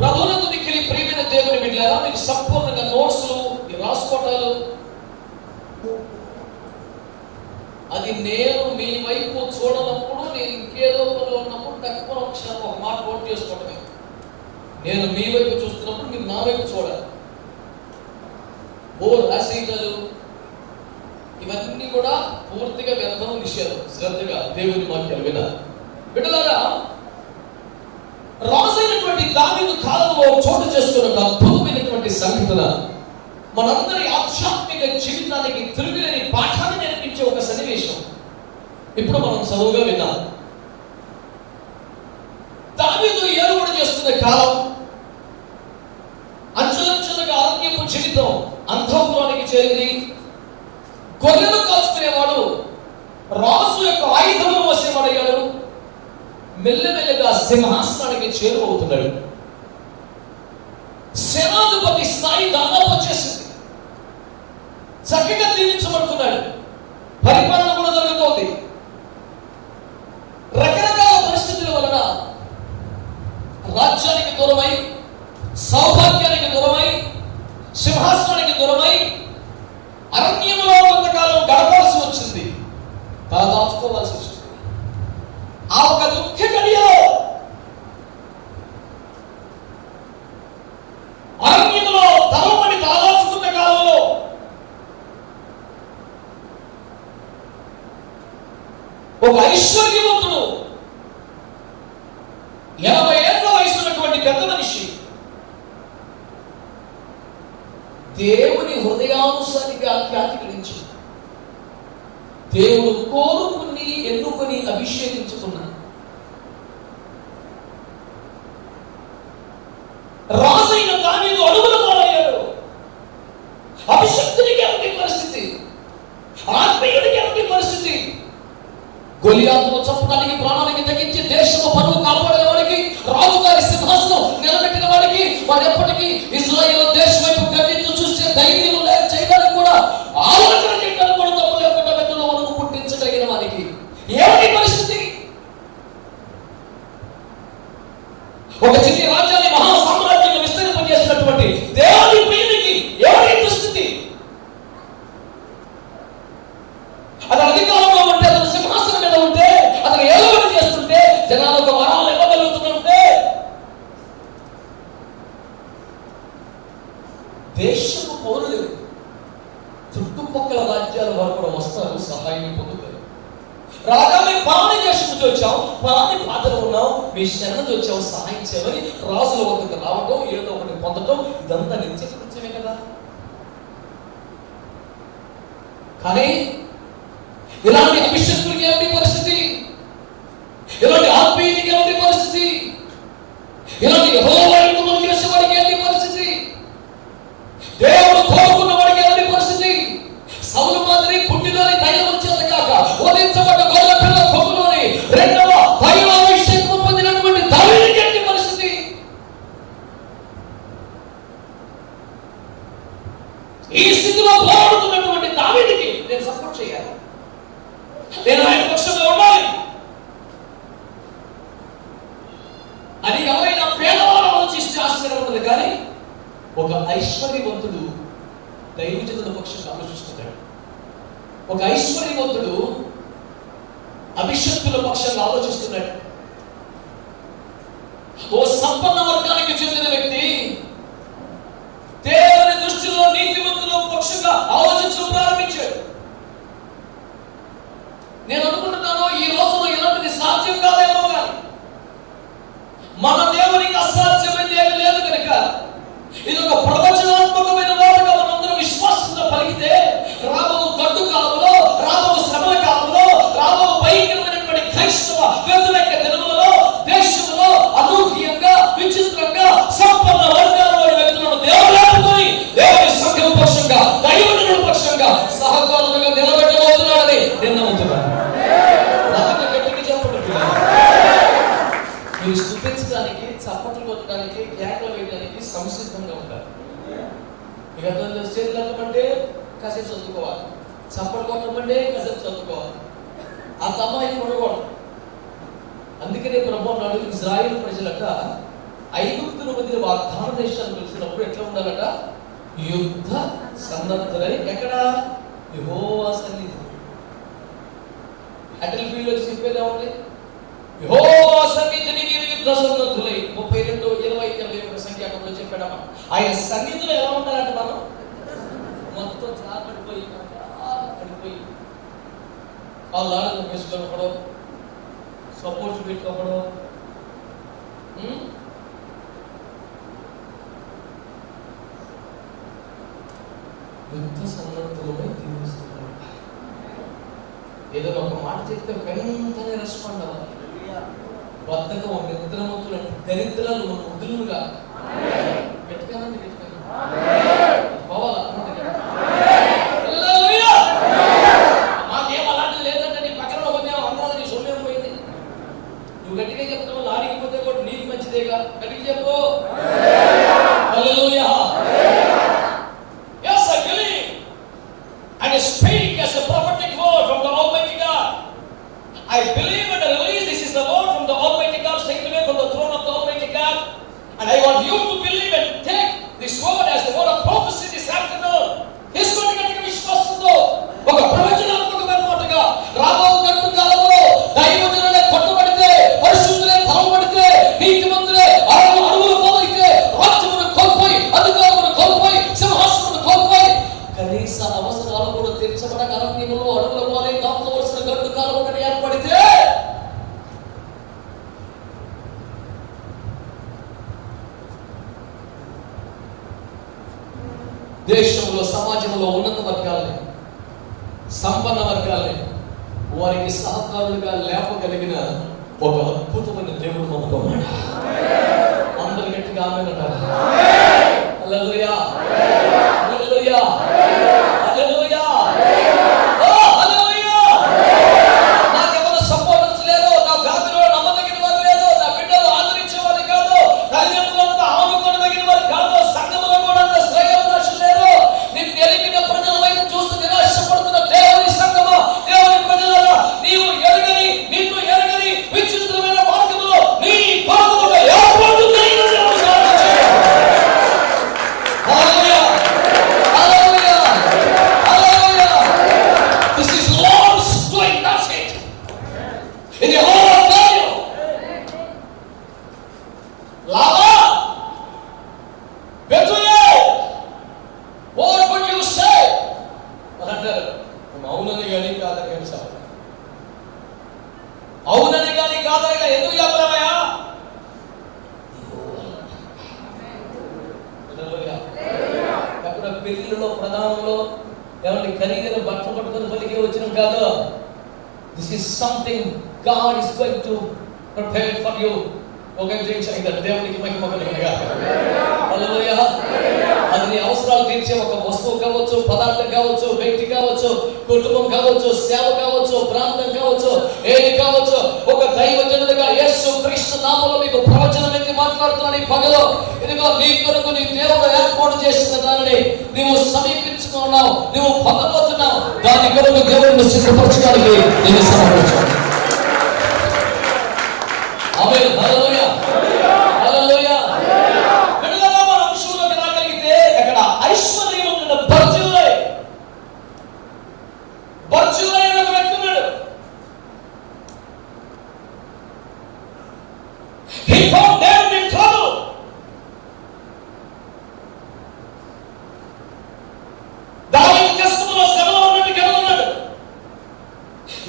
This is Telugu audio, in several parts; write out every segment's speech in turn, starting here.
ప్రభువునందు మిక్కిలి ప్రియమైన దేవుని బిడ్డలారా, మీకు సంపూర్ణంగా నోట్స్లు రాసుకోవటాలు అది నేను మీ వైపు చూడనప్పుడు, నేను ఇంకేదో పనిలో ఉన్నప్పుడు తక్కువ క్షణం ఒక మాట నోట్ చేసుకోవటమే. నేను మీ వైపు చూస్తున్నప్పుడు మీరు నా వైపు చూడాలి. రాసేయటాలు ఇవన్నీ కూడా పూర్తిగా వ్యర్థం విషయాలు. శ్రద్ధగా దేవుని వాక్యాలు వినాలి. బిడ్డలారా, రాజైనటువంటి దావీదు కాలంలో చోటు చేసుకున్న అద్భుతమైనటువంటి సంఘటన మనందరి ఆధ్యాత్మిక జీవితానికి తిరుగులేని పాఠాన్ని నేర్పించే ఒక సన్నివేశం ఇప్పుడు మనం చదువుగా విన్నాం. దావీదు ఏలుబడి చేస్తున్న కాలం, అంచులంచులుగా ఆత్మీయపు జీవితం అంతఃపురానికి చేరింది. గొర్రెలు కాల్చుకునేవాడు రాజు యొక్క ఆయుధములు మోసేవాడయ్యాడు. మెల్లమెల్లగా సింహాసనానికి చేరువవుతున్నాడు. సేనాధిపతి స్థాయి దాదాపు వచ్చేసింది. చక్కగా దీవించబడుతున్నాడు. పరిపాలన కూడా జరుగుతోంది. రకరకాల పరిస్థితుల వలన రాజ్యానికి దూరమై, సౌభాగ్యానికి దూరమై, సింహాసనానికి దూరమై అరణ్యంలో కొంతకాలం గడపాల్సి వచ్చింది. తల దాచుకోవాల్సి వచ్చింది. ఆ ఒక దుఃఖ గడియలో అరణ్యంలో తలపడి తలదాచుకున్న కాలంలో ఒక ఐశ్వర్యవంతుడు 80 ఏళ్ల వయసున్నటువంటి పెద్ద మనిషి దేవుని హృదయానుసారిగా ఖ్యాతిగలించి దేవుడు కోరుకుని ఎన్నుకొని అభిషేకించుకున్నాడు. రాజైన దావీదు అడుగుల పాలయ్యాడు. అభిషక్తునికి ఏమిటి పరిస్థితి? ఆత్మీయుడికి ఏమిటి పరిస్థితి? గొలియాతును చంపడానికి ప్రాణానికి తగ్గించి దేశము పరువు కాపాడే వాడికి, రాజుగారి సింహాసనం నిలబెట్టిన వాడికి, వాడు ఎప్పటికీ ఇశ్రాయేలు దేశం వైపు కన్నెత్తి చూసే ధైర్యం చేయడానికి కూడా, ఆలోచన చేయడానికి కూడా తప్పు లేకుండా వెన్నులో వణుకు పుట్టించగలిగిన వారికి ఏమిటి పరిస్థితి? ఒక చిన్న రాజ్యాన్ని మహా సామ్రాజ్యంగా విస్తరింపజేసినటువంటి దేవుని ప్రియునికి ఏమిటి దుస్థితి? అతను అధికారంలో ఉంటే, అతను సింహాసనం మీద ఉంటే, అతను ఏలుబడి చేస్తుంటే, జనాలకు వరాలు ఇవ్వగలుగుతుంటే, దేశపు పౌరులు చుట్టుపక్కల రాజ్యాల వారు కూడా వస్తారు, సహాయాన్ని పొందుతారు. రాజా, మేము పలాని దేశం నుంచి వచ్చాం, పలాని బాధలో ఉన్నాం, మీ శరణ నుంచి వచ్చాం, సహాయం చేయమని రాజుల వద్దకు రావడం, ఏదో ఒకటి పొందడం, ఇదంతా నిత్యమే కదా. కానీ ఇలాంటి అభిషక్తులకి ఏమిటి పరిస్థితి? ఇలాంటి ఆత్మీయునికి ఏమిటి పరిస్థితి? ఇలాంటి యెహోవాను చేసేవాడికి ఏమిటి పరిస్థితి? దేవుడు కోరుకున్న వాడికి ఏమిటి పరిస్థితి? సౌలు మాదిరి పుట్టిలోని ధైర్యం వచ్చేది కాక వధించబడ్డ గొర్రె పిల్ల కొమ్ములోని రెండవ దైవాభిషేకం పొందినటువంటి దావీదుకి ఏంటి పరిస్థితి? ఈ స్థితిలో పోరాడుతున్నటువంటి దావీదుకి నేను సపోర్ట్ చేయాలి, నేను ఆయన పక్షంగా ఉండాలి అని ఎవరైనా పేదవాళ్ళు ఆలోచిస్తే ఆశ్చర్యం ఉండదు. కానీ ఒక ఐశ్వర్యవంతుడు దైవజనుల పక్షంగా ఆలోచిస్తున్నాడు. ఒక ఐశ్వర్యవంతుడు అభిషక్తుల పక్షంగా ఆలోచిస్తున్నాడు. ఓ సంపన్న వర్గానికి చెందిన వ్యక్తి దేవుని దృష్టిలో నీతిమంతుల పక్షంగా ఆలోచించడం ప్రారంభించాడు. నేను అనుకుంటున్నాను, ఈ రోజులో ఇలాంటిది సాధ్యం కాదేమో, కానీ మన దేవునికి అసాధ్యమైనది ఏమీ లేదు కనుక ఇది ఒక ప్రవచనాత్మకమైన వాడుగా మనందరం విశ్వాసంతో పలికితే రాబో గడ్డు కాలంలో, రాబో శ్రమల కాలంలో, రాబో భయంకరమైనటువంటి క్రైస్తవ వ్యతిరేక దినములలో దేశంలో అనూహ్యంగా, విచిత్రంగా సంపన్న వర్గాల వ్యక్తులను దేవుని దేవుని సంఘం పక్షంగా, దైవజనుల పక్షంగా సహకారులుగా నిలబెట్టబోతున్నాడని నేను నమ్ముతున్నాను. మీరు స్తుతించడానికి, చప్పట్లు కొట్టడానికి, కేకలు వేయడానికి సంసిద్ధంగా ఉంటారు. ఇక చేతులు ఎత్తమంటే కాసేపు చదువుకోవాలి, చప్పట్లు కొట్టమంటే కాసేపు చదువుకోవాలి. ఆ తమ్మాయి కొనకూడదు. అందుకనే ప్రభు అన్నాడు, ఇజ్రాయేల్ ప్రజలక ఐగుప్తు మంది వాగ్దాన దేశాన్ని పిలిచినప్పుడు ఎట్లా ఉండాలట? యుద్ధ సన్నద్ధులై. ఎక్కడ? యెహోవా సన్నిధి. బ్యాటిల్ ఫీల్డ్ వచ్చి చెప్పేదా ఉంది? యెహోవా సన్నిధిని మీరు యుద్ధ సన్నద్ధులై. 32, 20, 21 సంఖ్యాకంలో చెప్పాడమ్మా. ఆయన సన్నిధిలో ఎలా ఉండాలంటే మనం మొత్తం చాపడిపోయి పడిపోయి వాళ్ళ వేసుకోవడం, సపోర్ట్ పెట్టుకోవడం, యుద్ధ సన్నద్ధులమై జీవిస్తున్నాం. ఏదో ఒక మాట చెప్తే వెంటనే రెస్పాండ్ అవ్వాలి. బద్ధకం, నిద్రమత్తులు, దరిద్రాలు ముద్దులుగా పెట్టుకోవాలండి, పోవాలా? మాకేం అలాంటిది లేదంటే నీ పక్కన ఒక అన్నాడు, నీ సొమ్మేం పోయింది. నువ్వు గట్టిగా చెప్తావు, లారీకి పోతే కూడా నీకు మంచిదేగా. గట్టిగా చెప్పు. హల్లెలూయా. Yes, I believe and I speak as a prophetic word from the Almighty God. I believe and I release this is the word from the Almighty God, taken away from the throne of the Almighty God. And I want you to believe and take this word as the word of prophecy this afternoon. History గట్టిగా విశ్వాసంతో ఒక ప్రవచనాత్మకమైన మాటగా రాబో గట్టు కాలంలో దైవజనులే కొట్టబడితే, పరిశుద్ధులే తలబడితే, నీతిమంతులే అడుగులు పోయితే, రాజ్యమును కోల్పోయి, అధికారమును కోల్పోయి, సింహాసనమును కోల్పోయి, కనీస అవసరాలు కూడా తీర్చబడక అరణ్యములో అడుగుల పోలే కాపువలసిన గట్టు కాలం ఒకటి ఏర్పడితే, దేశంలో సమాజంలో ఉన్నత వర్గాల్ని, సంపన్న వర్గాల్ని వారికి సహకారులుగా లేపగలిగిన ఒక అద్భుతమైన దేవుడు మనకు ఉన్నాడు. అందరు గట్టిగా ఆమేన్ అంటారు. హల్లెలూయా, హల్లెలూయా, హల్లెలూయా. ఓ హల్లెలూయా. నాకెవరు సపోర్టర్స్ లేరు, నా ఫ్యామిలీలో నమ్మదగిన వారు లేరు, నా బిడ్డలు ఆదరించేవారు కాదు, తల్లిదండ్రులంతా ఆనుకోదగిన వారు కాదు, సంఘములో కూడా శ్రేయోభిలాషులు లేరు. నిన్ను ఎరిగిన ప్రజల వైపు చూస్తూ నిరాశపడుతున్న దేవుని సంఘమా, దేవుని ప్రజలారా, నీవు ఎరగని, నిన్ను ఎరగని విచిత్రమైన మార్గంలో నీ పాదములు ఏర్పాటు చేయని దేవుడు సాధించాడు. హల్లెలూయా, హల్లెలూయా, హల్లెలూయా. This is Lord's doing, that's it. In the whole of Daniel. Lava, Bethuel, what would you say? అంటారు. అవునని కానీ కాదని కానీ సార్, అవునని కానీ కాదని ఎందుకు చెప్పలేమయ్యా? అక్కడ పెళ్లిలో ప్రధానంలో ఏమంటే ఖరీదైన బట్టలు పట్టుకొని పలికి వచ్చినాం కాదు. This is something God is going to prepare for you. ఒక దేవునికి మహిమ కలుగునుగా. హల్లెలూయా. అది నీ అవసరాలు తీర్చే ఒక వస్తువు కావచ్చు, పదార్థం కావచ్చు, వ్యక్తి కావచ్చు, కుటుంబం కావచ్చు, సేవ కావచ్చు, ప్రాంతం కావచ్చు, ఏది కావచ్చు. ఒక దైవజనుడిగా యేసు క్రీస్తు నామములో మీకు ప్రవచనం ఎత్తి మాట్లాడుతున్నాను ఈ పగలో. ఇదిగో నీ కొరకు నీ దేవుడు ఏర్పాటు చేసిన దానిని నీవు సమీపించుకున్నావు, నువ్వు పొందబోతున్నావు. దాని కొరకు దేవుడిని సిద్ధపరచడానికి నేను సమర్పించాను. ఆమేన్. హల్లెలూయా, హల్లెలూయా. బిడ్డలారా, మన అంశంలోకి రాగలిగితే ఎక్కడ ఐశ్వర్యం ఉన్న బర్జిల్లై అనే ఒక వ్యక్తి ఉన్నాడు. He found David in trouble. దావీదు కష్టంలో, శ్రమలో ఉన్నట్టు కనుగొన్నాడు.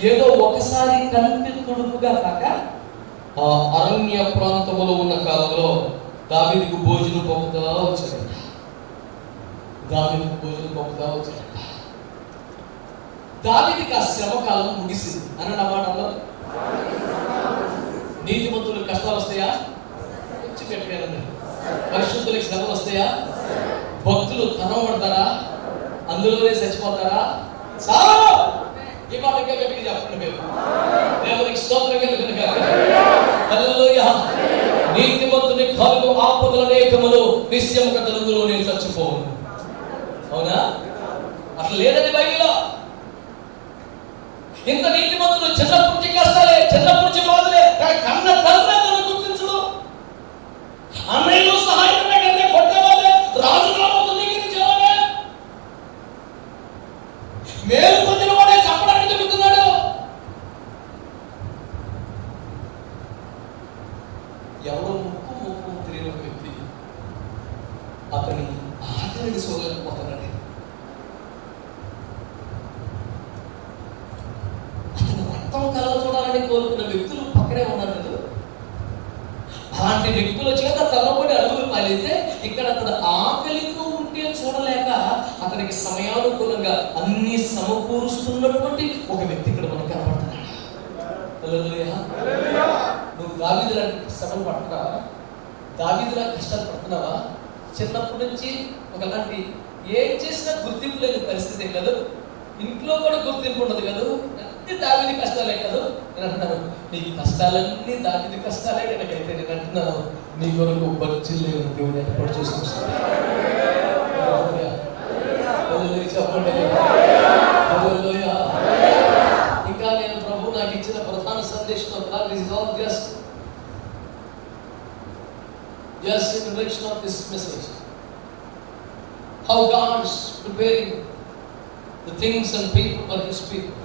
ఏదో ఒకసారి కంటి తుడుపుగా కాక ఆ అరణ్య ప్రాంతములో ఉన్న కాలంలో దావీదుకు భోజనం పంపుతా వచ్చాడంట. దావీదుకు భోజనం పంపుతా వచ్చాడంట. దావీదుకి ఆ శ్రమ కాలం ముగిసింది అన్న మాట అందరూ. నీతిమంతులకు కష్టాలు వస్తాయా? వచ్చి పెట్టారన్నారు. పరిశుద్ధులకు శ్రమలు వస్తాయా? భక్తులు తనబడతారా? అందులోనే చచ్చిపోతారా? చాలా ఈ మాట ఇంకా గట్టిగా చెప్పండి మీరు. దేవునికి స్తోత్రం కలుగునుగా. హల్లెలూయా. నీతిమంతుని కలుగు ఆపదల అనేకములు, నిశ్చయముగా తనందులోనే చచ్చిపోవును. అవునా? అట్లా లేదండి బైబిల్లో. ఇంత నీతిమంతులు చిన్నప్పటి నుంచి కష్టాలే, చిన్నప్పటి నుంచి బాధలే, కన్న తండ్రి తను గుర్తించడు. అన్నయ్యలు సహా ఎవరో ముక్కు తెలియని ఒక వ్యక్తి అతని ఆఖరిని చూడలేకపోతున్నాడు. అతను రక్తం కళ చూడాలని కోరుకున్న వ్యక్తులు పక్కనే ఉన్నారు కదా. అలాంటి వ్యక్తుల చేత తలబడి అడుగులు పాలితే ఇక్కడ అతను ఆకలితో ఉంటే చూడలేక అతనికి సమయానుకూలంగా అన్ని సమకూరుస్తున్నటువంటి ఒక వ్యక్తి ఇక్కడ మనకు కనబడుతున్నాడు. నువ్వు దావీదులా శ్రమలు పడుతున్నావా? దావీదులా కష్టాలు పడుతున్నావా? చిన్నప్పటి నుంచి ఒకలాంటి ఏం చేసినా గుర్తింపు లేని పరిస్థితే కదా. ఇంట్లో కూడా గుర్తింపు ఉండదు కదా. అన్ని దావీదు కష్టాలే కదా. నేను అంటున్నాను, నీ కష్టాలన్నీ దావీదు కష్టాలే కనుకైతే నేను అంటున్నాను, నీ కొరకు బర్జిల్లేని దేవుని ఏర్పాటు చేసుకొస్తాను. చెప్పండి. ఇంకా నేను ప్రభు నాకు ఇచ్చిన ప్రధాన సందేశం just introduction of this message, how God's preparing the things and people for His people.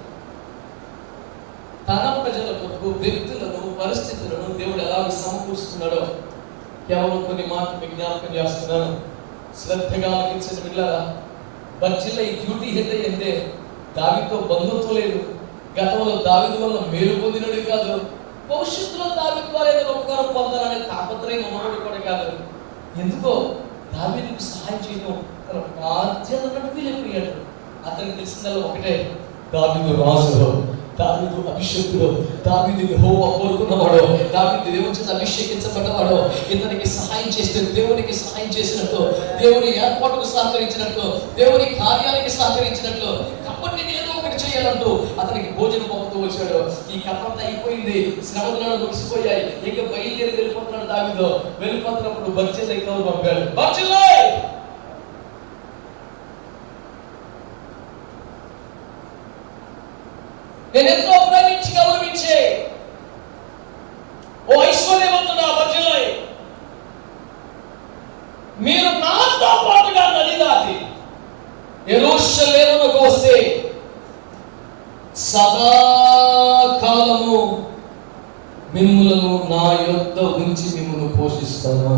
తన ప్రజల కొరకు వ్యక్తులను పరిస్థితులను దేవుడు ఎలా సమకూరుస్తున్నాడో కేవలం కొన్ని మాటలు విజ్ఞాపకం చేస్తున్నాను. శ్రద్ధగా ఆలకించిన బిడ్డలారా, బర్జిల్లై ఈ డ్యూటీ హెడ్ అయ్యిందే దావీదుతో బంధుత్వం లేదు. గతంలో దావీదు వల్ల మేలు పొందినడు కాదు, భవిష్యత్తులో దావీదు ద్వారా ఏదో ఉపకారం పొందాలనే తాపత్రయం ఉన్నవాడు కూడా కాదు. ఎందుకో దావీదుకు సహాయం చేయడం తన బాధ్యత అన్నట్టు ఫీల్ అయిపోయాడు. అతనికి తెలిసిందల్లా ఒకటే, దావీదు రాజులో, దావీదు అభిషేకుడు, దావీదు యెహోవా కోరుకున్నవాడు, దావీదు దేవుని చేత అభిషేకించబడ్డవాడు. ఇతనికి సహాయం చేస్తే దేవునికి సహాయం చేసినట్టు, దేవుని ఏర్పాటుకు సహకరించినట్టు, దేవుని కార్యానికి సహకరించినట్లు. కాబట్టి నేను ఏదో ఒకటి చేయాలంటూ అతనికి భోజనం పంపుతూ వచ్చాడు. ఈ కథ అంతా అయిపోయింది, శ్రమ దినాలు ముగిసిపోయాయి. ఇక బయలుదేరి వెళ్ళిపోతున్నాడు దావీదు. వెళ్ళిపోతున్నప్పుడు బర్జిల్లై కబురు పంపాడు, బర్జిల్లై నేను ఎంతో ప్రేమించి గౌరవించే ఓ ఐశ్వర్యవంతుడా బర్జిల్లై, మీరు నాతో పాటుగా నది దాటి యెరూషలేమునకు వస్తే సదాకాలము మిమ్ములను నా యొద్ద ఉంచి మిమ్మును పోషిస్తాను.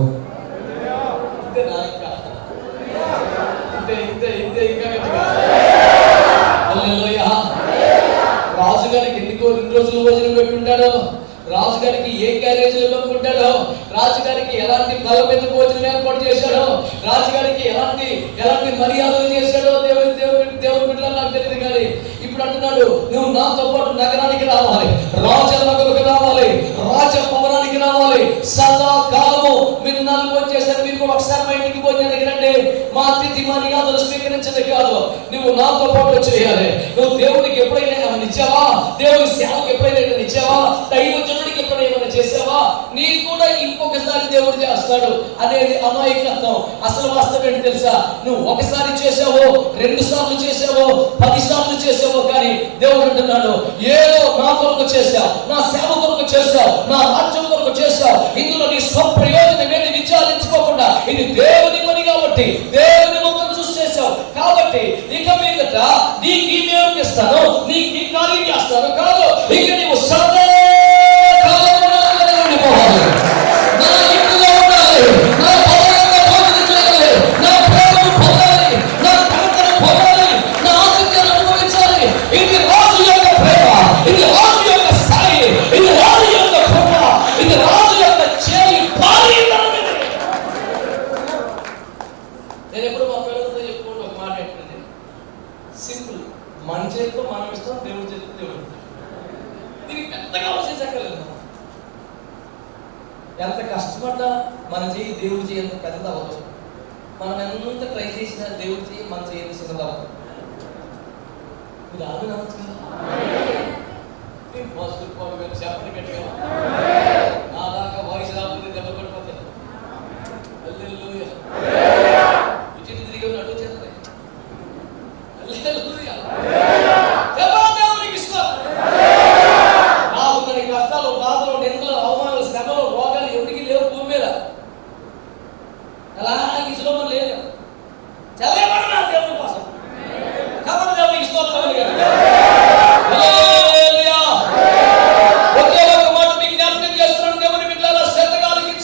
రాజుగారికి ఎన్ని రోజులు భోజనం పెట్టుంటాడో, రాజుగారికి ఏ క్యారేజీలో పంపుకుంటాడో, రాజుగారికి ఎలాంటి బల మీద భోజనం ఏర్పాటు చేశాడో, రాజుగారికి ఎలాంటి మర్యాదలు చేశాడో దేవుని బిడ్డలు నాకు తెలియదు. కానీ ఇప్పుడు అంటున్నాడు, నువ్వు నాతో పాటు నగరానికి రావాలి, రాజనగరుకు రావాలి, రాజభవనానికి రావాలి. సదాకాలము మీరు నాలుగు భోజనం చేశారు, మీరు కూడా ఒకసారి మా ఇంటికి భోజనానికి రండి. మా అతిథి మర్యాదలు స్వీకరించడం కాదు, నువ్వు నాతో పాటు చేయాలి. నువ్వు దేవునికి ఎప్పుడైనా ఏమైనా ఇచ్చావా? దేవుని సేవకు ఎప్పుడైనా ఏమైనా ఇచ్చావా? దైవజనుడికి ఎప్పుడైనా ఏమైనా చేసావా? నీకు కూడా ఇంకొకసారి దేవుడు చేస్తాడు అనేది అమాయకత్వం. అసలు వాస్తవం ఏంటి తెలుసా? నువ్వు ఒకసారి చేసావో, 2 సార్లు చేసావో, 10 సార్లు చేసావో, కానీ దేవుడు అంటున్నాడు, ఏదో నా కొరకు చేశావు, నా సేవ కొరకు చేశావు, నా రాజ్యం కొరకు చేశావు. ఇందులో నీ స్వప్రయోజనం ఏది విచారించుకోకుండా ఇది దేవుని పని కాబట్టి దేవుని ముఖం చూసి చేశావు. కాబట్టి ఇక మీదట నీకు ఈ మేలు చేస్తాను, నీకు ఈ కార్యం చేస్తాను కాదు, ఇక నీవు ఎంత కష్టపడ్డా మన చేయి దేవుడు చేయంత పెద్ద అవ్వదు. మనం ఎంత ట్రై చేసినా దేవుడు చేయి మన చేయంత చిన్నది అవ్వదు. మీరు ఆమె చెప్పండి గట్టిగా, నా దాకా వాయిస్ రాకపోతే దెబ్బ పడిపోతాయి. హల్లెలూయా. ఇటు తిరిగి అడ్డు చేస్తాయి. హల్లెలూయా. దేవునికి ఇష్టం. నాకు కొన్ని కష్టాలు, బాధలు, నిందలు, అవమానాలు, శ్రమలు, రోగాలు ఎవరికి లేవు భూమి మీద. అలాగే ఇష్టం లేదు. చదివేవాడు దేవుని కోసం. కాబట్టి దేవునికి ఇష్టం. ఒకే ఒక మాట మీకు జ్ఞాపకం చేస్తున్నాను దేవుని బిడ్డలారా, శ్రద్ధగా ఆలకించండి.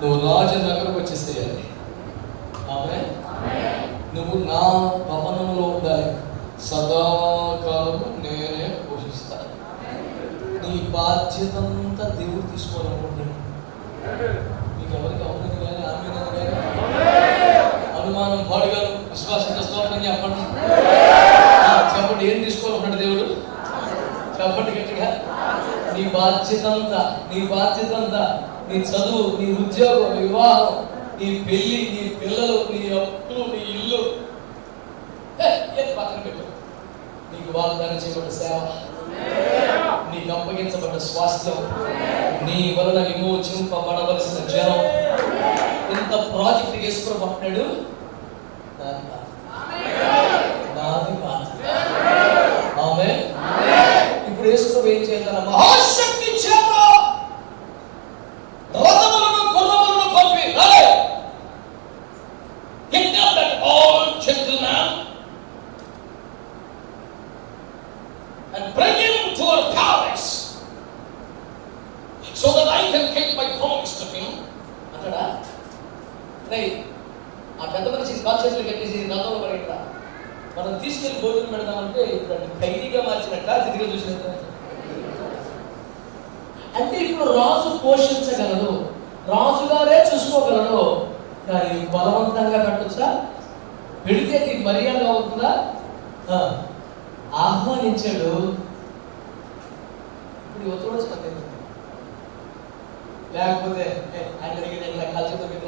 నువ్వు రాజు దగ్గరకు వచ్చేసేయాలి. ఆమె నువ్వు నా భవనంలో ఉండాలి, సదాకాలము నేనే పోషిస్తాను. నీ బాధ్యత అంతా దేవుడు తీసుకోవాలనుకుంటాడు. మీకు ఎవరికి అవునని కానీ ఆమెనని కానీ అనుమానం పాడుగాను విశ్వాసంతో స్తోత్రం చెప్పండి. చెప్పండి, ఏం తీసుకోవాలన్నాడు దేవుడు? చెప్పండి గట్టిగా. నీ బాధ్యత అంతా, నీ బాధ్యత అంతా, నీ చదువు, నీ ఉద్యోగం, నీ వివాహం, నీ పెళ్లి, నీ పిల్లలు, నీ అప్పులు, నీ ఇల్లు ఏది పక్కన పెట్టు. నీకు వాగ్దానం చేయబడ్డ సేవ, నీకు అప్పగించబడ్డ స్వాస్థ్యం, నీ వలన విమోచింపబడవలసిన జనం, ఇంత ప్రాజెక్ట్ వేసుకుని పట్టినాడు. నాది కాదు. ఆమె ఇప్పుడు వేసుకుని ఏం చేయాలి? మహాశక్తి చేత రథములను గుర్రములను పంపి kidnap that all gentleman and bring him to our palace so that I can keep my promise to him. అంటాడా? ఆ పెద్ద మనిషిని కాల్ చేతులు కట్టేసి రథంలో పడేట మనం తీసుకెళ్లి భోజనం పెడదామంటే ఇప్పుడు ఖైదీగా మార్చినట్ట, తిరిగి చూసినట్ట. అంటే ఇప్పుడు రాజు పోషించగలడు, రాజుగారే చూసుకోగలడు, కానీ బలవంతంగా పెట్టొచ్చా? పెడితే నీకు మర్యాద అవుతుందా? ఆహ్వానించాడు. ఇప్పుడు యువతోడు స్పందించాడు. లేకపోతే ఆయన అడిగిన కల్చర్తో పెట్టి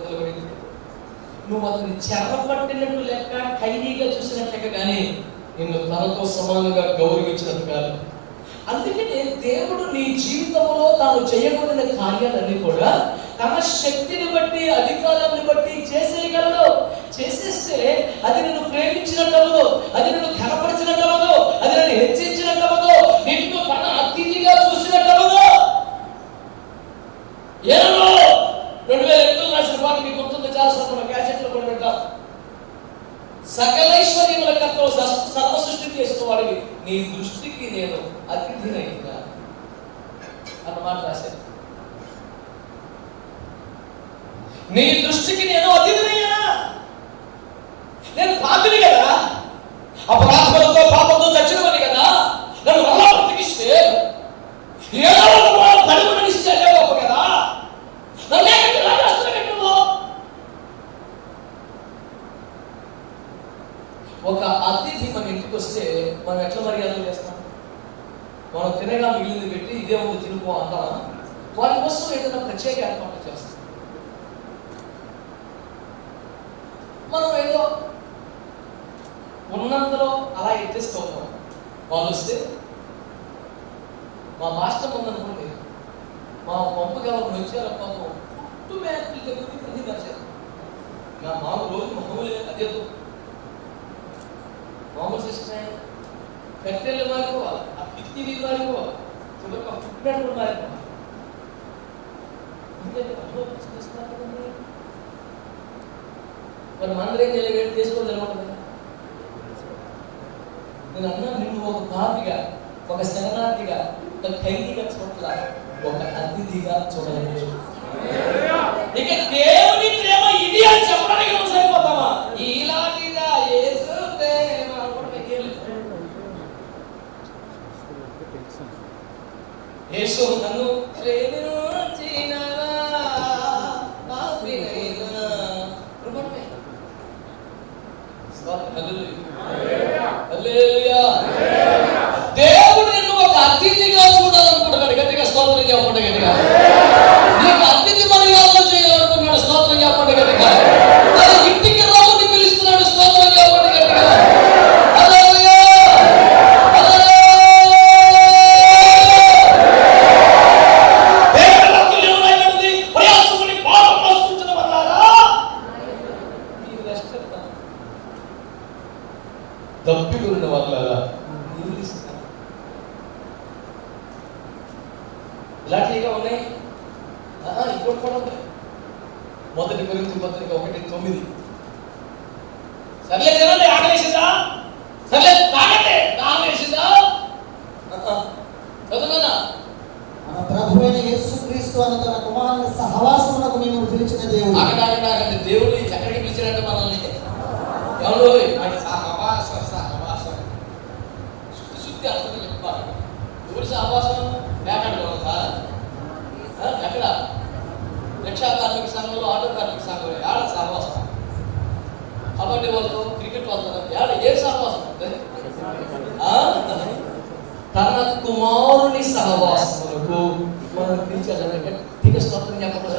నువ్వు అతని చెర పట్టినట్టు లెక్క, ఖైదీగా చూసినట్టు లెక్క, కానీ నిన్ను తనతో సమానంగా గౌరవించినట్టు కాదు. అందుకనే దేవుడు నీ జీవితంలో తాను చేయకూడని కార్యాలన్నీ కూడా తన శక్తిని బట్టి, అధికారాన్ని బట్టి చేసేయగలడు. చేసేస్తే అది నిన్ను ప్రేమించినట్టు, అది నిన్ను ఘనపరిచినట్టు, అది నిన్ను హెచ్చించినట్టు, నిన్ను తన అతిథిగా చూసినట్టు. 2008 రాసిన పాట మీకు గుర్తుంది, చాలా సందర్భంలో క్యాసెట్లో కూడా వింటాం. సకలైశ్వర్యముల కర్త, సర్వ సృష్టి చేసిన వాడికి నీ దృష్టికి నేను అతిథినైనా అన్నమాట రాశాను. నీ దృష్టికి నేను అతిథినయ్యా. నేను పాపిని కదా, అపరాధములతో పాపంతో చచ్చినవని కదా, నన్ను మళ్ళా బ్రతికిస్తే పరిగణిస్తే గొప్ప కదా. ఒక అతిథి మన ఇంటికి వస్తే మనం ఎట్లా మర్యాదలు చేస్తాం? మనం తినగా మిగిలింది పెట్టి ఇదే ఉంది తినుకో అంటామా? వారి కోసం ఏదైనా ప్రత్యేక ఏర్పాట్లు చేస్తాం. మనం ఏదో ఉన్నంతలో అలా ఎత్తేస్తూ ఉంటాం. వాళ్ళు వస్తే మా మాస్టర్ ఉందనుకోండి, మా పంపగా వాళ్ళు వచ్చారు, పాపం పుట్టు మేకలు దగ్గర అన్ని నచ్చారు. నా మామూలు రోజు మామూలు అదే మామూలు సిస్టమే. కట్టెలు మారిపోవాలి, ఆ కిటికీ నీళ్ళు మారిపోవాలి, చివరికి ఆ ఫుడ్ కూడా మారిపోవాలి. ఎందుకంటే అనుభవిస్తున్నారు కదండి. మరి మందరం ఏం చేయాలి? వేడి చేసుకోవాలి అనుకుంటుంది. నేను అన్నా, నిన్ను ఒక పాపిగా, ఒక శరణార్థిగా, ఒక ఖైదీగా చూడాలి, ఒక అతిథిగా చూడాలి. ఇక దేవుని ప్రేమ ఇది అని చెప్పడానికి మనం సరిపోతామా? ఇలాంటిదా యేసు ప్రేమ యేసు నన్ను ప్రేమించినవా పాపినైనా ప్రభువే. హల్లెలూయా. దేవుడు నిన్ను ఒక అతిథిగా చూడాలనుకుంటున్నాడు. గట్టిగా స్తోత్రం చెప్పండి. గట్టిగా నీకు అతిథి మర్యాదలు చేయాలనుకుంటున్నాడు. స్తోత్రం చెప్పండి. గట్టిగా తన ఇంటికి రాముని పిలుస్తున్నాడు. స్తోత్రం చెప్పండి. గట్టిగా హల్లెలూయా. తప్పికొన్న వాళ్ళ ఇలాంటిగా ఉన్నాయి. ఇంకోటి కూడా ఉంది. 1 కొరింథీ పత్రిక 1:9. సర్లే తినండి, ఆకలేసిందా? సర్లే తాగండి, ఆకలేసిందా? చదువునా? మన ప్రభువైన యేసుక్రీస్తు యేసుక్రీస్తు అన్న తన కుమారుని సహవాసమునకు మేము పిలిచిన దేవుడు. ఆగండి దేవుడు ఎక్కడికి పిలిచాడంటే మనల్ని ఎవరు సహవాసం శుద్ధి అర్థం చెప్పాలి. ఎవరి సహవాసం లేకుండా ఎక్కడ రిక్షా కార్మిక సంఘంలో, ఆటో కార్మిక సంఘంలో ఏడ సహవాసం, కబడ్డీ వాళ్ళతో, క్రికెట్ వాళ్ళతో ఏడ ఏ సహవాసం? తన కుమారుని సహవాసములకు మనం పిలిచాడంటే గట్టిగా స్తోత్రం చెప్పండి.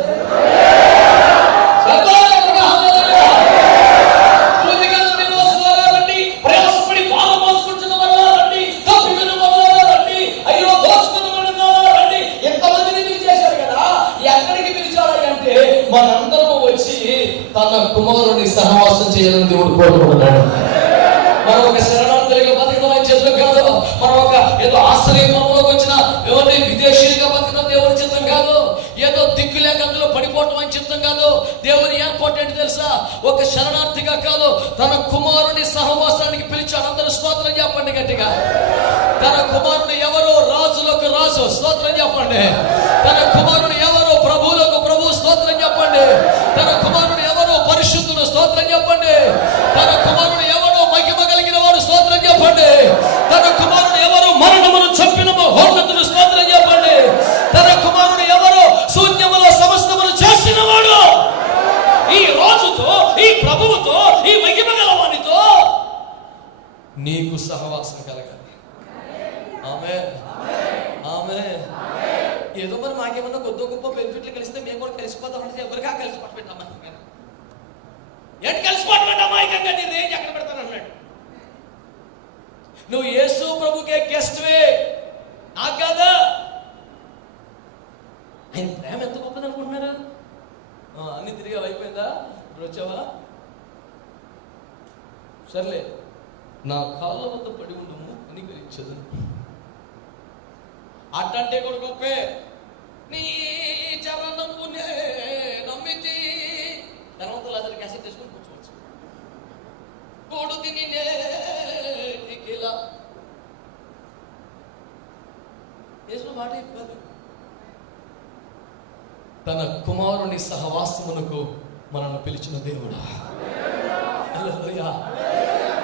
ప్రయాసపడి బాగా మోసుకుంటున్న వల్ల రండి, తప్పిన వల్ల రండి, అయ్యో దోచుకున్న వల్ల రండి. ఎంతమందిని పిలిచేశారు కదా. ఎక్కడికి పిలిచాడు అంటే మనందరము వచ్చి తన కుమారుని సహవాసం చేయాలని దేవుడు కోరుకుంటున్నాడు. మనం ఒక శరణార్థులుగా బతకడం అని చిత్తం కాదు. మనం ఒక ఏదో ఆశ్రయంలోకి వచ్చిన ఎవరిని విదేశీయులుగా బతకడం దేవుని చిత్తం కాదు. ఏదో దిక్కు లేక అందులో పడిపోవటం అని చిత్తం కాదు. దేవుని ఏర్పాటు ఏంటి తెలుసా? ఒక శరణార్థిగా కాదు, తన కుమారుని సహవాసానికి పిలిచాడు. అందరూ స్తోత్రం చెప్పండి గట్టిగా. తన కుమారుని ఎవరు? రాజులకు రాజు, స్తోత్రం చెప్పండి. తన కుమారుని ఎవరు? ప్రభువులకు ప్రభు, స్తోత్రం చెప్పండి. తన కుమారుని ఎవరు? పరిశుద్ధుడు, స్తోత్రం చెప్పండి. తన కుమారుని ఎవరు? మహిమ కలిగిన వాడు, స్తోత్రం చెప్పండి. తన కుమారుడు ఎవరు? మరణమును చంపిన మహోన్నతుడు, స్తోత్రం చెప్పండి. తన కుమారుడు ఎవరు? శూన్యములో సమస్తమును చేసిన వాడు. ఈ రాజుతో, ఈ ప్రభువుతో, ఈ మహిమ గలవానితో నీకు సహవాసం కలగాలి. ఆమేన్, ఆమేన్. ఏదో మరి మాకేమన్నా కొద్ది గొప్ప బెనిఫిట్లు కలిస్తే మేము కూడా కలిసిపోతాం అంటే ఎవరికా కలిసిపోటు పెట్టామా? ఏంటి కలిసిపోటు పెట్టామా? ఇకంగా నీ రేంజ్ ఎక్కడ పెడతాను అన్నాడు. నువ్వు యేసు ప్రభుకే గెస్ట్వే, నాకు కాదా? ఆయన ప్రేమ ఎంత గొప్పది అనుకుంటున్నారా? అన్ని తిరిగి అయిపోయిందా? ఇప్పుడు వచ్చావా? సర్లే, నా కాళ్ళ వద్ద పడి ఉండము అని గెలిచదు. అట్టంటే కూడా గొప్పే. నీ చరణము నమ్మితి తర్వాత అతని క్యాసెట్ తీసుకొని కూర్చోవచ్చు. కోడు తిని ఇలా యేసు మాట కాదు. తన కుమారుని సహవాసమునకు మనల్ని పిలిచిన దేవుడు. హల్లెలూయా.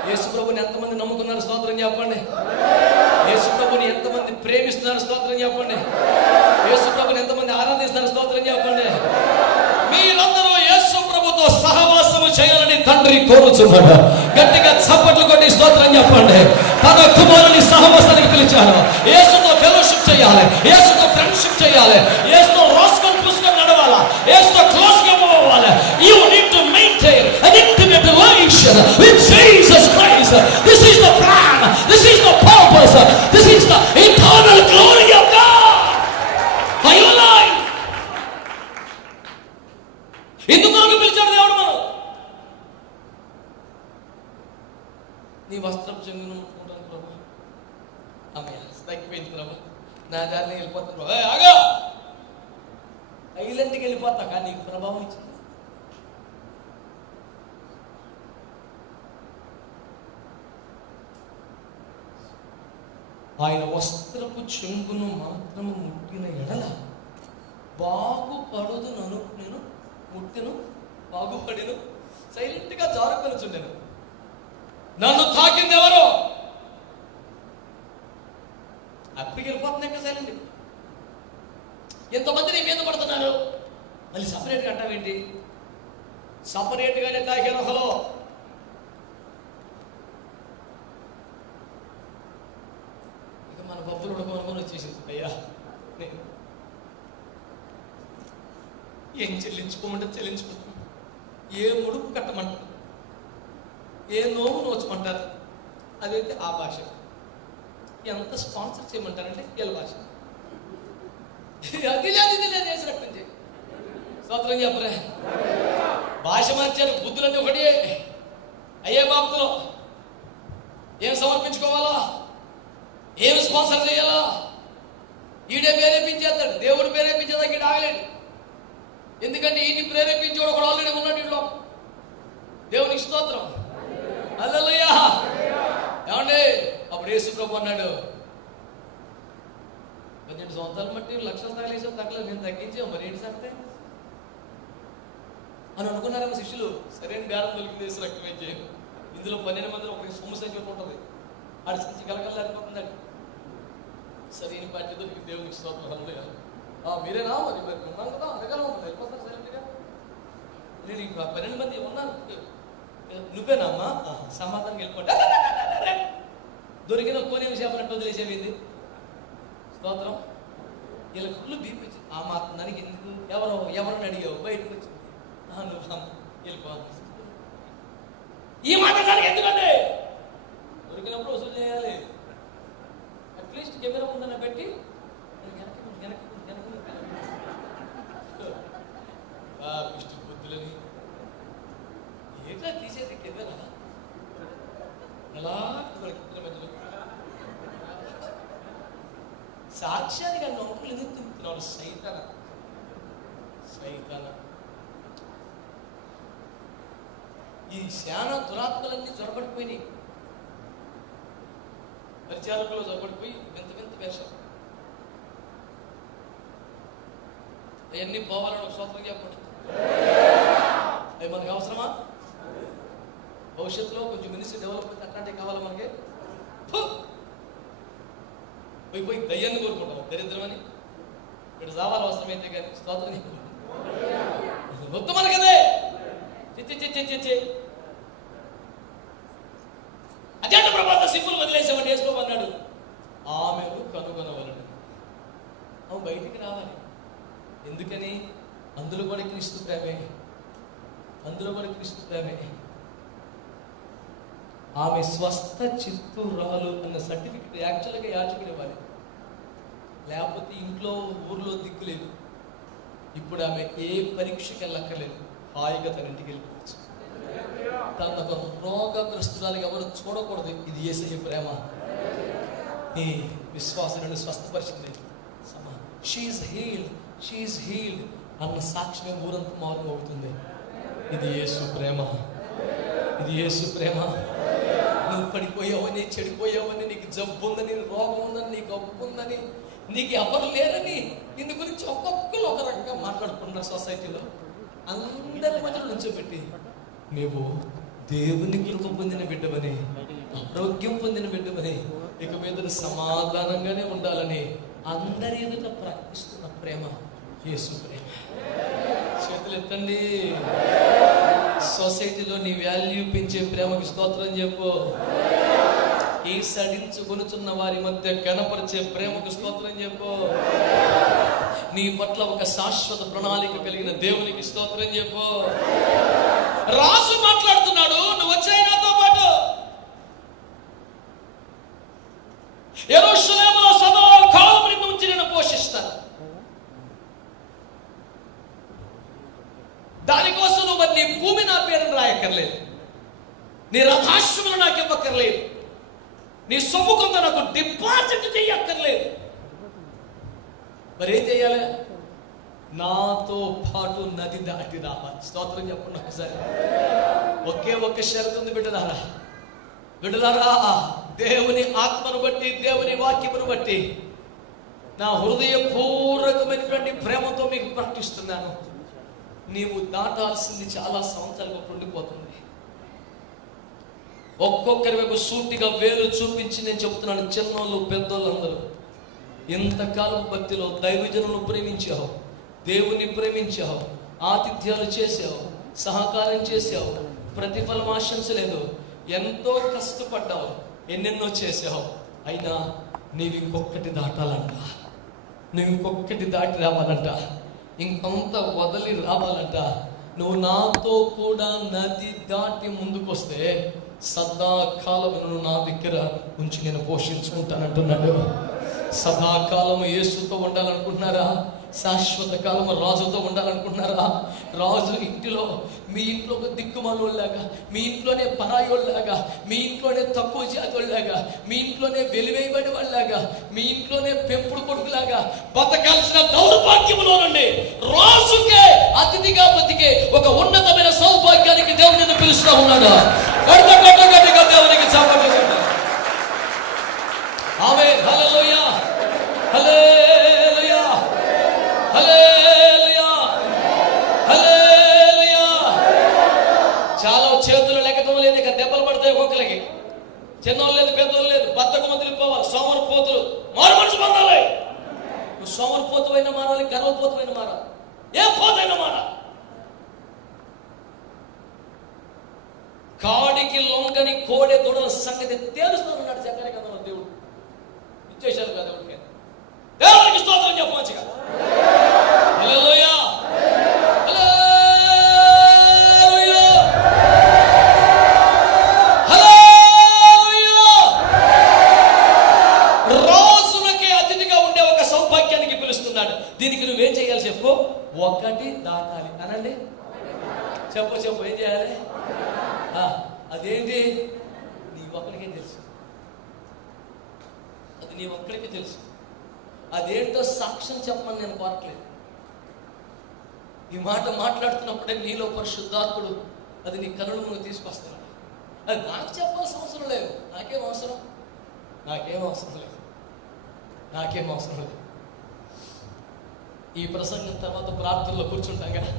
యేసు ప్రభుని ఎంతమంది నమ్ముకున్నారు? స్తోత్రం చెప్పండి. యేసు ప్రభుని ఎంతమంది ప్రేమిస్తున్నారు? స్తోత్రం చెప్పండి. యేసు ప్రభుని ఎంతమంది ఆరాధిస్తున్నారు? స్తోత్రం చెప్పండి. మీరందరూ యేసు ప్రభుతో సహవాసము చేయాలని తండ్రి కోరుచున్నాడు. గట్టిగా చప్పట్లు కొట్టి స్తోత్రం చెప్పండి. తన కుమారుని సహవాసానికి పిలిచారు. యేసుతో ఫెలోషిప్ చేయాలి, యేసుతో ఫ్రెండ్షిప్ చేయాలి, యేసుతో రాసుకొని పూసుకొని నడవాలా, యేసుతో క్లోజ్ గా పోవాలి. You need to maintain an intimate relation with Jesus Christ. This is the plan, this is the purpose, this is the eternal glory of God for your life. ఎందుకొరకు పిలిచాడు దేవుడు? మనం నీ వస్త్రం చెంగును ముట్టుకుంటాను ప్రభు, ఆమె తగ్గిపోయింది ప్రభు, నా దారిని వెళ్ళిపోతాను ప్రభు. ఆగా, ఐలంటికి వెళ్ళిపోతా, కానీ నీకు ప్రభావం ఇచ్చింది. ఆయన వస్త్రపు చెంగును మాత్రము ముట్టిన ఎడల బాగుపడదు నను, నేను ముట్టెను బాగుపడిను, సైలెంట్గా జారుకొని చుండెను. నన్ను తాకింది ఎవరో? అప్పటికి వెళ్ళిపోతున్నాయి కదా సైలెంట్. ఎంతమంది నీ మీద పడుతున్నారు, మళ్ళీ సపరేట్గా అంటావేంటి? సపరేట్గానే తాకారు. హలో, ఇక మన బొబ్బులు ఉడకమనుకొని వచ్చేసింది. అయ్యా, నేను ఏం చెల్లించుకోమంటే చెల్లించుకుంటాను, ఏ ముడుపు కట్టమంటారు, ఏ నోము నోచమంటారు, అదైతే ఆ భాష. ఎంత స్పాన్సర్ చేయమంటారంటే వీళ్ళ భాష. అది లేదు చేసినట్టు స్తోత్రం చెప్పరే. భాష మార్చారు, బుద్ధులన్నీ ఒకటి అయ్యే బాబులో. ఏం సమర్పించుకోవాలా, ఏం స్పాన్సర్ చేయాలా, ఈడే ప్రేరేపించేస్తాడు. దేవుడు ప్రేరేపించేదాకా ఈడు ఆగలేడు. ఎందుకంటే ఈయన్ని ప్రేరేపించేవాడు ఒకడు ఆల్రెడీ ఉన్నాడు ఇంట్లో. దేవునికి స్తోత్రం. హల్లెలూయా. ఏమండి, అప్పుడు యేసు ప్రభు అన్నాడు, 12 సంవత్సరాలు బట్టి లక్షలు తగలేసాం, తగ్గలేదు, నేను తగ్గించాం, మరి ఏంటి సంగతే అని అనుకున్నారేమో శిష్యులు. సరైన బేరం దొరికింది, రక్తమే. ఇందులో 12 మంది ఒకరికి సొమ్ము సంచి ఉంటుంది, ఆడి సంచి కలకల్లాడిపోతుందండి. సరైన పార్టీ దొరికి దేవునికి స్తోత్రం. మీరేనా మరి ఉన్నాను కదా అనగలం, వెళ్ళిపోతాను సైలెంట్గా. నేను ఇంకా 12 మంది ఉన్నాను, నువ్వేనా అమ్మా? సమాధానం వెళ్ళిపోతా. దొరికిన కోనే చేపలట్టు వదిలేసేవింది. స్తోత్రం. ఇలా ఫుల్ బీపీ. ఆ మాత్రం దానికి ఎందుకు, ఎవరిని అడిగావు, బయటకు వచ్చి నువ్వు వెళ్ళిపో. ఈ మాట దానికి ఎందుకండి? దొరికినప్పుడు వసూలు చేయాలి. అట్లీస్ట్ కెమెరా ముందన్న పెట్టి బుద్ధులని ఏంటో తీసేది కెమెరా ఎలా మధ్యలో సాక్ష్యానికి నొప్పులు ఎందుకు తింటున్నాడు? సైతాన ఈ శాన దురాత్మలన్నీ జ్వరపడిపోయినాయి. పరిచారకులు జ్వరపడిపోయి వింత వింత వేషం. అవన్నీ పోవాలని ఒక స్తోత్రం చెప్పండి. అవి మనకు అవసరమా? భవిష్యత్తులో కొంచెం మినిస్ట్రీ డెవలప్మెంట్ అట్లాంటివి కావాలి మనకి. పోయి దయ్యాన్ని కోరుకుంటాం, దరిద్రమని. ఇక్కడ రావాలి అవసరమైతే కానీ. స్తోత్రం మొత్తం మనకదే. అజెండా ప్రభాత సింపుల్ వదిలేసామని వేసుకోమన్నాడు. ఆమెను కనుగొనవలను. ఆమె బయటికి రావాలి. ఎందుకని? అందులో కూడా క్రీస్తు ప్రేమే. ఆమె స్వస్థ చిత్తురాలు అన్న సర్టిఫికెట్ యాక్చువల్గా యాచకుడు ఇవ్వాలి, లేకపోతే ఇంట్లో ఊర్లో దిక్కులేదు. ఇప్పుడు ఆమె ఏ పరీక్షకి వెళ్ళక్కర్లేదు, హాయిగా తన ఇంటికి వెళ్ళిపోవచ్చు. తన రోగగ్రస్తురాలు ఎవరు చూడకూడదు. ఇది యేసయ్య ప్రేమ. ఈ విశ్వాసాన్ని స్వస్థపరిచింది. షీఈస్ హీల్డ్ అన్న సాక్ష్యమే ఊరంతా మార్పు అవుతుంది. ఇది యేసు ప్రేమ. నువ్వు పడిపోయావని, చెడిపోయావని, నీకు జబ్బు ఉందని, రోగం ఉందని, నీకు అప్పు ఉందని, నీకు ఎవరు లేరని నిన్ను గురించి ఒక్కొక్కరు ఒక రకంగా మాట్లాడుకుంటున్నారు సొసైటీలో. అందరి మధ్యలో నుంచోబెట్టి నీవు దేవుని కృప పొందిన బిడ్డవని, ఆరోగ్యం పొందిన బిడ్డవని, ఇక మీద సమాధానంగానే ఉండాలని అందరి ఎదుట ప్రకటిస్తున్న ప్రేమ యేసు ప్రేమ. చేతులు ఎత్తండి. సొసైటీలో నీ వాల్యూ పెంచే ప్రేమకి స్తోత్రం చెప్పు. ఈ సడించుకొనుచున్న వారి మధ్య కనపరిచే ప్రేమకు స్తోత్రం చెప్పు. నీ పట్ల ఒక శాశ్వత ప్రణాళిక కలిగిన దేవునికి స్తోత్రం చెప్పు. రాజు మాట్లాడుతున్నాడు, నువ్వు వచ్చాయి నాతో పాటు. యెరూషలేములో సదాకాలం నిన్ను ఉంచి నేను పోషిస్తాను. దానికోసం నువ్వు మరి నీ భూమి నా పేరును రాయక్కర్లేదు, నీ రథాశ్వములు నాకు ఇవ్వక్కర్లేదు, నీ సొమ్ము కొంత నాకు డిపాజిట్ చెయ్యక్కర్లేదు. మరి ఏం చెయ్యాలి? నాతో పాటు నది దాటి రావాలి. స్తోత్రం చెప్పండి ఒకసారి. ఒక్క షరతు ఉంది బిడ్డలారా, దేవుని ఆత్మను బట్టి, దేవుని వాక్యమును బట్టి నా హృదయపూర్వకమైనటువంటి ప్రేమతో మీకు ప్రకటిస్తున్నాను. నీవు దాటాల్సింది చాలా సంవత్సరాలుగా ఉండిపోతుంది. ఒక్కొక్కరి వైపు సూటిగా వేలు చూపించి నేను చెప్తున్నాను, చిన్నోళ్ళు పెద్దోళ్ళు అందరూ ఎంతకాలం భక్తిలో దైవజనులను ప్రేమించావు, దేవుని ప్రేమించావు, ఆతిథ్యాలు చేసావు, సహకారం చేసావు, ప్రతిఫలం ఆశించలేదు, ఎంతో కష్టపడ్డావు, ఎన్నెన్నో చేసావు. అయినా నీవు ఇంకొకటి దాటాలంట, నువ్వు ఇంకొకటి దాటి రావాలంట, ఇంకొంత వదిలి రావాలంట. నువ్వు నాతో కూడా నది దాటి ముందుకు వస్తే సదాకాలం నువ్వు నా దగ్గర ఉంచి నేను పోషించుకుంటానంటున్నాడు. సదాకాలము యేసుతో ఉండాలనుకుంటున్నారా? శాశ్వత కాలము రాజుతో ఉండాలనుకుంటున్నారా? రాజు ఇంటిలో, మీ ఇంట్లో ఒక దిక్కుమాలోళ్ళలాగా, మీ ఇంట్లోనే పరాయోళ్ళలాగా, మీ ఇంట్లోనే తక్కువ జాతోళ్ళలాగా, మీ ఇంట్లోనే వెలివేయబడి వాళ్ళలాగా, మీ ఇంట్లోనే పెంపుడు కొడుకులాగా బతకాల్సిన దౌర్భాగ్యములో నుండి రాజుకే అతిథిగా బతికే ఒక ఉన్నతమైన సౌభాగ్యానికి దేవుడిని పిలుస్తూ ఉన్నాడు. గట్టిగా దేవునికి చాపండి. ఆమేన్. హల్లెలూయా. హల్లెలూయా. తిన్నోళ్ళు లేదు, పెద్దోళ్ళు లేదు, బద్దకు వదిలిపోవాలి, సోమరిపోతులు మారు మనిషి పొందాలి. నువ్వు సోమరిపోతువైనా మారాలి, గర్వపోతువైనా మారాలి, ఏ పోతైనా మారాలి. కాడికి లొంగని కోడె దొడల సంగతి తేలుస్తానన్నాడు చెప్పాలి కదా దేవుడు. ఇచ్చేశారు కదా దేవుడికి. దేవుడికి స్తోత్రం చెప్పు మంచిగా. హల్లెలూయా, హల్లెలూయా, హల్లెలూయా. రాజులకే అతిథిగా ఉండే ఒక సౌభాగ్యానికి పిలుస్తున్నాడు. దీనికి నువ్వేం చేయాలి చెప్పు? ఒకటి దాటాలి అనండి. చెప్పు చెప్పు, ఏం చేయాలి? అదేంటి? నీ ఒక్కడికే తెలుసు, అది నీ ఒక్కడికే తెలుసు. అదేంటో సాక్ష్యం చెప్పమని నేను కోరట్లేదు. ఈ మాట మాట్లాడుతున్నప్పుడే నీలో పరిశుద్ధాత్ముడు అది నీ కనుల ముందు తీసుకొస్తున్నాడు. అది నాకు చెప్పాల్సిన అవసరం లేదు. నాకేం అవసరం లేదు. ఈ ప్రసంగం తర్వాత ప్రార్థనలో కూర్చుంటాం కదా.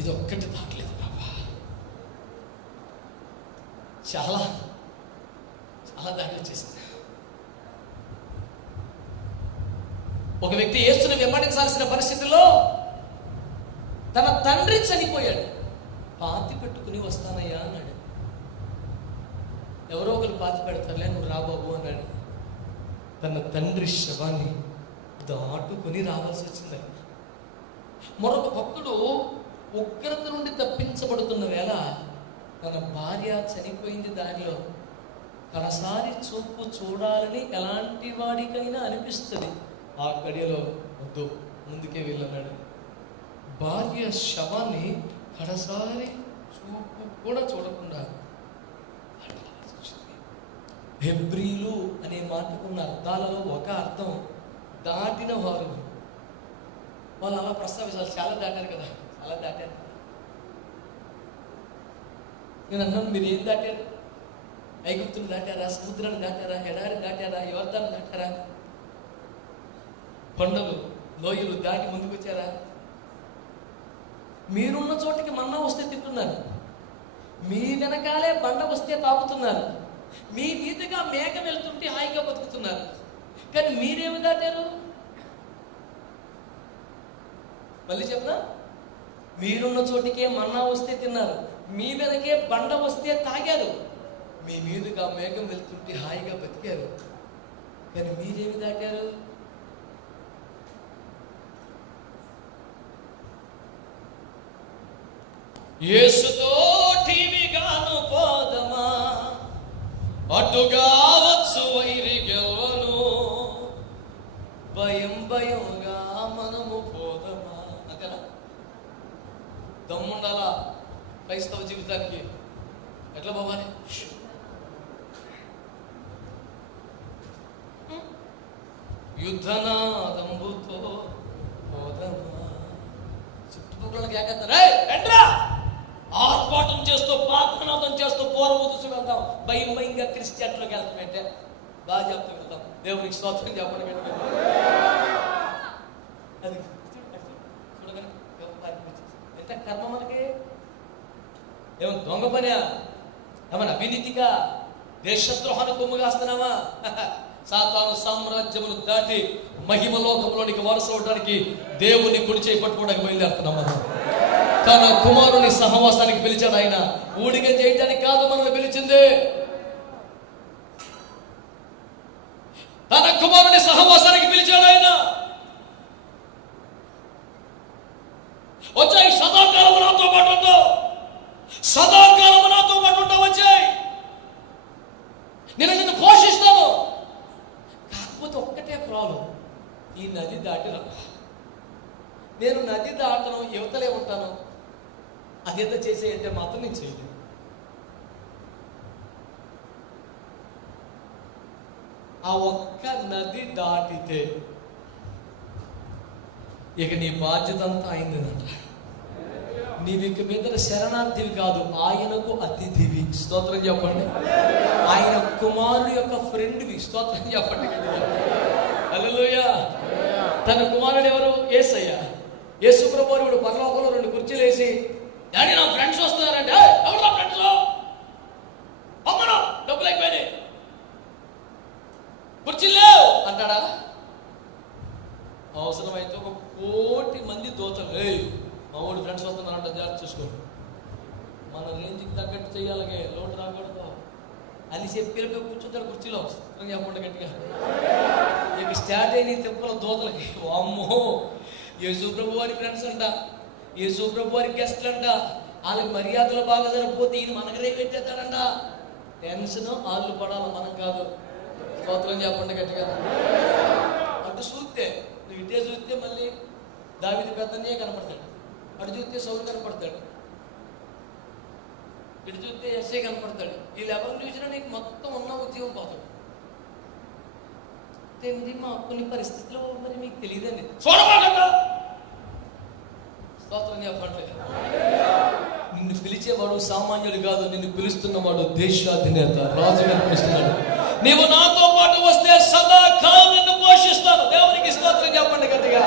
ఇది ఒక్కటి దాటలేదు బాబా, చాలా దాటి వచ్చేసింది. ఒక వ్యక్తి యేసుని వెంబడించాల్సిన పరిస్థితిలో తన తండ్రి చనిపోయాడు. పాతి పెట్టుకుని వస్తానయ్యా అన్నాడు. ఎవరో ఒకరు పాతి పెడతారులే, నువ్వు రా బాబు అన్నాడు. తన తండ్రి శవాన్ని దాటుకుని రావాల్సి వచ్చింది. మరొక భక్తుడు ఉగ్రత నుండి తప్పించబడుతున్న వేళ తన భార్య చనిపోయింది, దానిలో కడసారి చూపు చూడాలని ఎలాంటి వాడికైనా అనిపిస్తుంది. ఆ గడియలో వద్దు, ముందుకే వెళ్ళన్నాడు. భార్య శవాన్ని కడసారి చూపు కూడా చూడకుండా హెబ్రీలు అనే మాటకున్న అర్థాలలో ఒక అర్థం దాటిన వారు. వాళ్ళు అలా ప్రస్తావించాలి, చాలా దాటారు కదా, చాలా దాటారు. నేను అన్నాను, మీరు ఏం దాటారు? ఐగుప్తుని దాటారా? సముద్రాన్ని దాటారా? ఎడారి దాటారా? యోర్దాను దాటారా? కొండలు లోయలు దాటి ముందుకు వచ్చారా? మీరున్న చోటికి మన్నా వస్తే తింటున్నారు, మీ వెనకాలే బండ వస్తే తాగుతున్నారు, మీ మీదుగా మేక వెళ్తుంటే హాయిగా బతుకుతున్నారు. కానీ మీరేమి దాటారు? మళ్ళీ చెప్పనా? మీరున్న చోటికే మన్నా వస్తే తిన్నారు, మీ వెనకే బండ వస్తే తాగారు, మీ మీదుగా మేఘం వెళ్తుంటే హాయిగా బతికారు. కానీ మీరేమి దాటారు? యేసుతో టీవీగాను పోదమా, అటుగా వచ్చు వైరి గెలవను, భయంగా మనము పోదమా. అంతేనా? దమ్ముండాలా క్రైస్తవ జీవితానికి? ఎట్లా పోవాలి? యుద్ధనాదంబుతో పోదమా. చుట్టుపక్కలకి ఏకేస్తారు, ఎంట్రా, ఆర్పాటం చేస్తూ ప్రార్థనాదం చేస్తూ పూర్వం చూసి వెళ్తాం. భయంగా క్రిస్టియన్లోకి వెళ్తామంటే బాగా చెప్తూ వెళ్తాం. దేవునికి స్తోత్రం చెప్పండి. అది చూడగానే ఎంత కర్మ మనకి? ఏమన్నా దొంగ పనా? ఏమన్నా అవినీతిగా దేశద్రోహాన్ని కొమ్ముగాస్తున్నామా? సాతాను సామ్రాజ్యమును దాటి మహిమలోకంలోనికి వారసవడానికి దేవుని కుడి చేయి పట్టుకోవడానికి బయలుదేరుతున్నాం. మనం తన కుమారుని సహవాసానికి పిలిచాడు ఆయన. ఊడిగ చేయడానికి కాదు మనల్ని పిలిచింది, తన కుమారుని సహవాసానికి పిలిచాడు ఆయన. వచ్చాయి, సదాకాలము నాతో పాటు ఉంటావు, సదాకాలము నాతో పాటు ఉంటావు. వచ్చాయి, నేను నిన్ను పోషిస్తాను. కాకపోతే ఒక్కటే ప్రాబ్లం, ఈ నది దాటి రా. నేను నది దాటను, యువతలే ఉంటాను. అదేదో చేసేయంటే మాత్రం నేను చేయలేదు. ఆ ఒక్క నది దాటితే ఇక నీ బాధ్యత అంతా అయిందనట. నీవి ఇక మీద శరణార్థివి కాదు, ఆయనకు అతిథివి. స్తోత్రం చెప్పండి. ఆయన కుమారుడు యొక్క ఫ్రెండ్వి. స్తోత్రం చెప్పండి. హల్లెలూయా. తన కుమారుడు ఎవరు? యేసయ్య. యేసు ప్రభువు ఇప్పుడు పరలోకంలో 2 కుర్చీలు వేసి, డాడీ నా ఫ్రెండ్స్ వస్తున్నారంటే, ఎవరు నా ఫ్రెండ్స్? అమ్మను డబ్బులు అయిపోయినాయి, కుర్చీలు లేవు అంటాడా? అవసరమైతే 1 కోటి మంది దోతలు, మా ఊడి ఫ్రెండ్స్ వస్తున్నారంట, జాగ్రత్త చూసుకోండి, మన రేంజ్కి తగ్గట్టు చేయాలగే, లోటు రాకూడదు అని చెప్పి కూర్చుంటాడు కుర్చీలో. చెప్పండి గట్టిగా. ఇక స్టార్ట్ అయిన తెప్పల దోతలకి, అమ్మో యేసు ప్రభు వారి ఫ్రెండ్స్ అంట, యేసు ప్రభు వారి గెస్ట్లు అంట, వాళ్ళకి మర్యాదలు బాగా సరిపోతే ఈయన మనకు రేపు పెట్టేస్తాడంట. టెన్షన్ వాళ్ళు పడాలి, మనం కాదు. స్తోత్రం చెప్పండి గట్టిగా. అటు చూస్తే, నువ్వు ఇటే చూస్తే మళ్ళీ దావీదు పెద్దనే కనపడతాడు, అటు చూస్తే సౌలు కనపడతాడు, ఇటు చూస్తే ఎస్ఐ కనపడతాడు. వీళ్ళు ఎవరిని చూసినా నీకు మొత్తం ఉన్న ఉద్యోగం పోతాడు. మా కొన్ని పరిస్థితుల్లో మరి మీకు తెలియదండి, చూడబాగా స్తోత్రం చెప్పండి. నిన్ను పిలిచేవాడు సామాన్యుడు కాదు, నిన్ను పిలుస్తున్నవాడు దేశాధినేత, రాజుగా పిలుస్తున్నాడు. నీవు నాతో పాటు వస్తే సదాకాలం నిన్ను పోషిస్తాను. దేవునికి స్తోత్రం చెప్పండి గట్టిగా.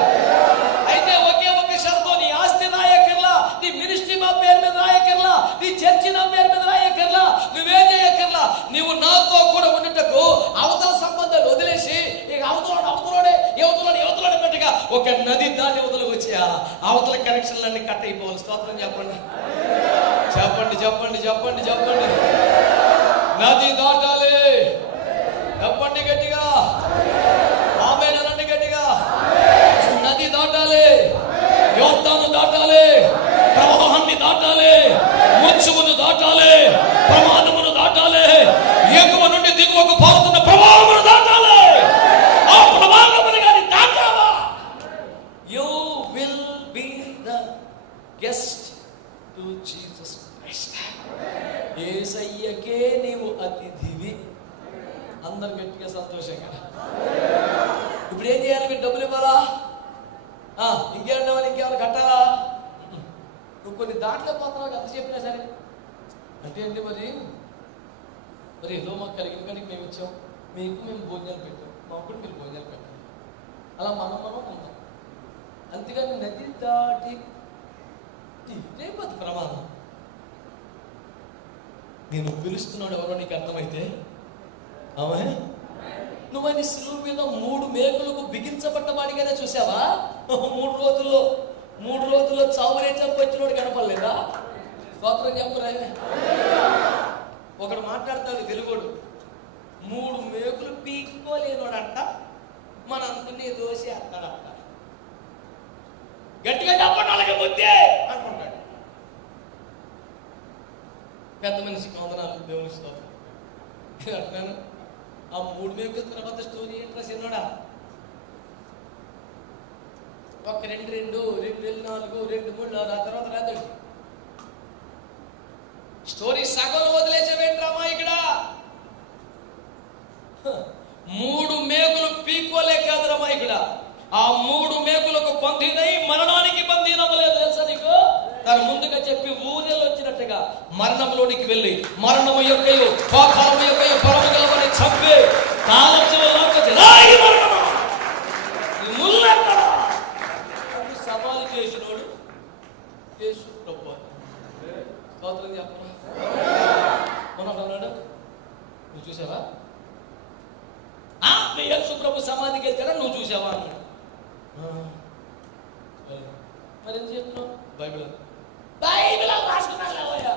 అయితే ఒకే ఒక షరతు, నీ ఆస్తి రాయకర్లా, నీ మినిస్ట్రీ మా పేరు మీద రాయకర్లా, నీ చర్చి నా పేరు మీద రాయకర్లా, నువ్వేం చేయకర్లా, నీవు నాతో కూడా ఉండటకు అవతల సంబంధాలు వదిలేసి ఇక అవతలోడే యువతలోనే బట్టిగా ఒక నది దాన్ని వదలకు వచ్చేయాల, అవతల కనెక్షన్లన్నీ కట్ అయిపోవాలి. స్తోత్రం చెప్పండి చెప్పండి చెప్పండి చెప్పండి చెప్పండి. నది దాటాలి, చెప్పండి గట్టిగా, ఆమేన్ అనండి గట్టిగా. నది దాటాలి, యోర్దాను దాటాలి, ప్రవాహాన్ని దాటాలి, ముచ్చుమును దాటాలి, ప్రమాదమును దాటాలి, ఎగువ నుండి దిగువకు పారుతున్న ప్రవాహమును దాటాలి. ఆ ప్రవాహమును కానీ దాటావా, you will be the guest to Jesus Christ. యేసయ్యకే నీవు అతిథివి. అందరు గట్టిగా సంతోషంగా. ఇప్పుడు ఏం చేయాలి? మీరు డబ్బులు ఇవ్వాలా? ఇంకేమన్నా కట్టాలా? నువ్వు కొన్ని దాంట్లో పోతున్నావు, ఎంత చెప్పినా సరే అంటే ఏంటి మరి ఏదో మాకు కలిగిన కానీ మేము ఇచ్చాం, మీకు మేము భోజనాలు పెట్టాం, మాకు కూడా మీరు భోజనాలు పెట్టాం, అలా మనం ఉందాం. అంతేగాని నది దాటి రేపటి ప్రమాదం. నేను పిలుస్తున్నాడు ఎవరో నీకు అర్థమైతే, ఆమె నువ్వు ఆయన శిలువ మీద 3 మేకులకు బిగించబడ్డ వాడిగానే చూసావా? 3 రోజుల్లో చావునే చంపొచ్చినోడు కనపడలేదా? స్తోత్రం చెప్పరా. ఒకడు మాట్లాడతాడు తెలుగుడు, 3 మేకులు పీక్కోలేనోడంట, మనందరినీ దోసి అంటాడంట. గట్టిగా చెప్పండి అలాగే బుద్ధి అనుకుంటాడు. పెద్ద మనిషికి వందనాలు, దేవుని స్తోత్రం అంటున్నాను. ఆ 3 మేకుల తర్వాత స్టోరీ ఏంట్రా చిన్నోడా? 1 2 2 2 4 2 3 ఆ తర్వాత రాదండి. స్టోరీ సగం వదిలేసేవేంట్రామా ఇక్కడ? 3 మేకులు పీక్కోలే కాదురమ్మా ఇక్కడ. ఆ 3 మేకులకు బంధీనై మరణానికి బంధీనవ్వలేదు తెలుసా నీకు? దాని ముందుగా చెప్పి ఊరేళ్ళు వచ్చినట్టుగా మరణంలోనికి వెళ్ళి మరణము యొక్కయు పాతాళము యొక్కయు పరమగలవని చంపి సవాలు చేసినోడు యేసు ప్రభువు. స్తోత్రం చెప్పనా. మనం అన్నాడు, నువ్వు చూసావా? యేసు ప్రభు సమాధికి వెళ్తాడా, నువ్వు చూసావా అన్నాడు. మరి ఏం చెప్తున్నావు? బైబిల్ రాసుకున్నాను లేవయ్యా.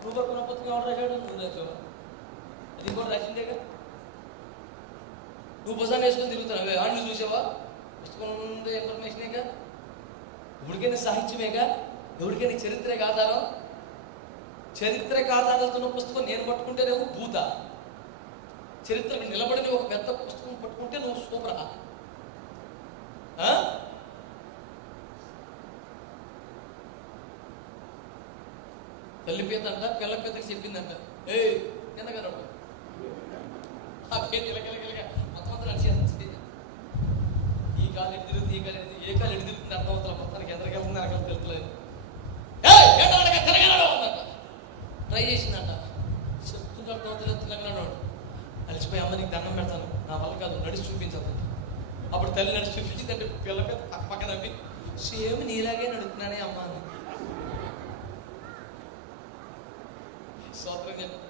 నువ్వు పట్టుకున్న పుస్తకం ఎవరు రాశాడు? నువ్వు రాసావా? అది కూడా రాసిందేగా. నువ్వు పుస్తకాన్ని వేసుకొని తిరుగుతున్నావే, నువ్వు చూసావా? పుస్తకం ఉండే ఇన్ఫర్మేషనేగా, ఎవరికైనా సాహిత్యమేగా, ఎవరికైనా చరిత్రకు ఆధారం. చరిత్రకు ఆధారాలతో పుస్తకం నేను పట్టుకుంటేనేమో భూత, చరిత్రకు నిలబడిన ఒక పెద్ద పుస్తకం పట్టుకుంటే నువ్వు సూపర్. తల్లి పేదంట పిల్ల పెద్దకి చెప్పిందంట, కిందగా ఆ పేరు ఇలగలగలగా మొత్తం అంతా నడిచేస్తుంది. ఈ కాలు ఎటు తిరుగుతుంది, ఈ కాలు ఏ కాలు ఎటు తిరుగుతుంది అర్థం అవుతుంది. మొత్తానికి ఎంతకి వెళ్తుంది అక్కడ తెలుస్తలేదు. ట్రై చేసిందంట, చెప్తుంటే అర్థం అవుతుంది. తిరగలడు అలిసిపోయి, అమ్మ నీకు దండం పెడతాను, నా వల్ల కాదు, నడిచి చూపించదు. అప్పుడు తల్లి నడిచి చూపించిందంటే పిల్ల పక్కన నవ్వి, సేమ్ నీలాగే నడుపుతున్నానే అమ్మ అని. స్తోత్రం చెప్పండి.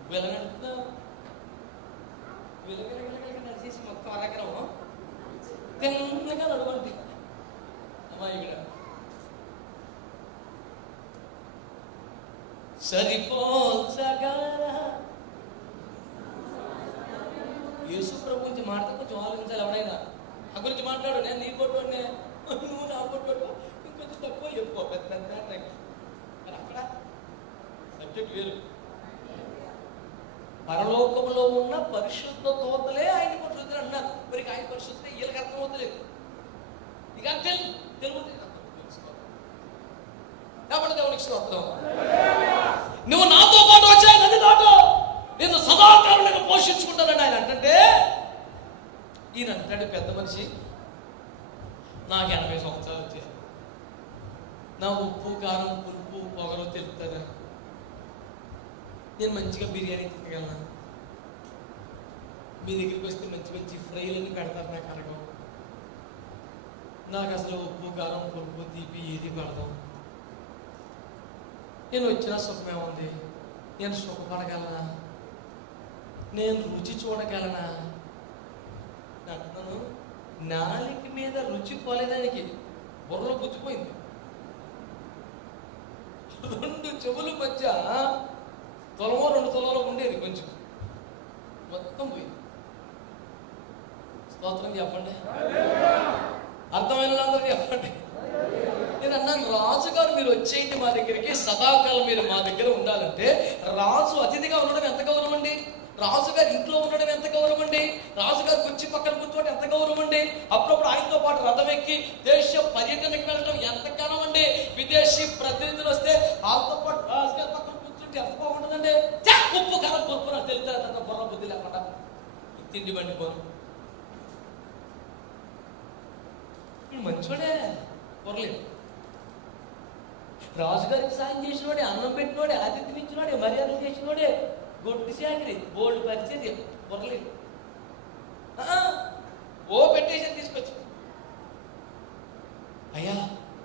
నువ్వు ఎలా నడుపుతున్నావు? విలగలగలగలగ నడిచేసి మొత్తం అరగరము తిన్నగా నడవండి అమ్మా. ఇక్కడ సరిపోల్చగలరా? యేసు ప్రభు గురించి మాట్లాడితే కొంచెం ఆలోచించాలి. ఎవడైనా ఆ గురించి మాట్లాడు, నేను నీ కొట్టువాడినే, నువ్వు నా కొట్టువాడు, ఇంకొంచెం తక్కువ ఎక్కువ పెద్ద పెద్ద అక్కడ సబ్జెక్ట్ వేరు. పరలోకంలో ఉన్న పరిశుద్ధ తోతలే ఆయన పరిశుద్ధులు అన్నారు. మరి ఆయన పరిశుద్ధ వీళ్ళకి అర్థమవుతలేదు. ఇక తెలుగు కాబట్టి దేవునికి స్తోత్రం. నువ్వు నాతో పాటు వచ్చా నది దాటో, నేను సదాకాలం నేను పోషించుకుంటానని ఆయన అంటే, ఈయన అంటాడు పెద్ద మనిషి, నాకు 80 సంవత్సరాలు వచ్చాయి, నా ఉప్పు కారం పులుపు పొగరు తెలుపుతుందా, నేను మంచిగా బిర్యానీ తినగలను, మీ దగ్గరికి వస్తే మంచి మంచి ఫ్రైలన్నీ పెడతారు, నాకు అనగం, నాకు అసలు ఉప్పు కారం పులుపు తీపి ఏది పడదాం, నేను వచ్చిన సుఖమే ఉంది, నేను సుఖపడగలనా, నేను రుచి చూడగలనా అంటున్నాను. నాలిక మీద రుచి పోలేదానికి బుర్రలో గుచ్చిపోయింది. 2 చెవుల మధ్య తొలమో 2 తొలలో ఉండేది, కొంచెం మొత్తం పోయింది. స్తోత్రం చెప్పండి. అర్థమైన వాళ్ళందరికీ చెప్పండి. నేను అన్నాను, రాజుగారు మీరు వచ్చేయండి మా దగ్గరికి, సదాకాలం మీరు మా దగ్గర ఉండాలంటే, రాజు అతిథిగా ఉండడం ఎంత గౌరవం అండి, రాజుగారు ఇంట్లో ఉండడం ఎంత గౌరవం అండి, రాజుగారు కుర్చీ పక్కన కూర్చోవడం ఎంత గౌరవం అండి, అప్పుడప్పుడు ఆయనతో పాటు రథం ఎక్కి దేశ పర్యటనకి వెళ్ళడం ఎంత కాలం అండి, విదేశీ ప్రతినిధులు వస్తే వాళ్ళతో పాటు రాజుగారి పక్కన కూర్చుంటే ఎంత బాగుంటుందండి. ఉప్పు కాలం పొరుపు నాకు తెలుస్తుంది, బుర్ర బుద్ధి లేకుండా తిండి బండి పోను. మంచోడే పొరలేదు, రాజుగారికి సాయం చేసినోడే, అన్నం పెట్టినోడే, ఆతిథ్యమిచ్చినోడే, మర్యాదలు చేసినోడే, గొడ్డు చాకరి బోల్డ్ పరిచయం పొరలేదు. ఓ పెట్టేసి తీసుకొచ్చి, అయ్యా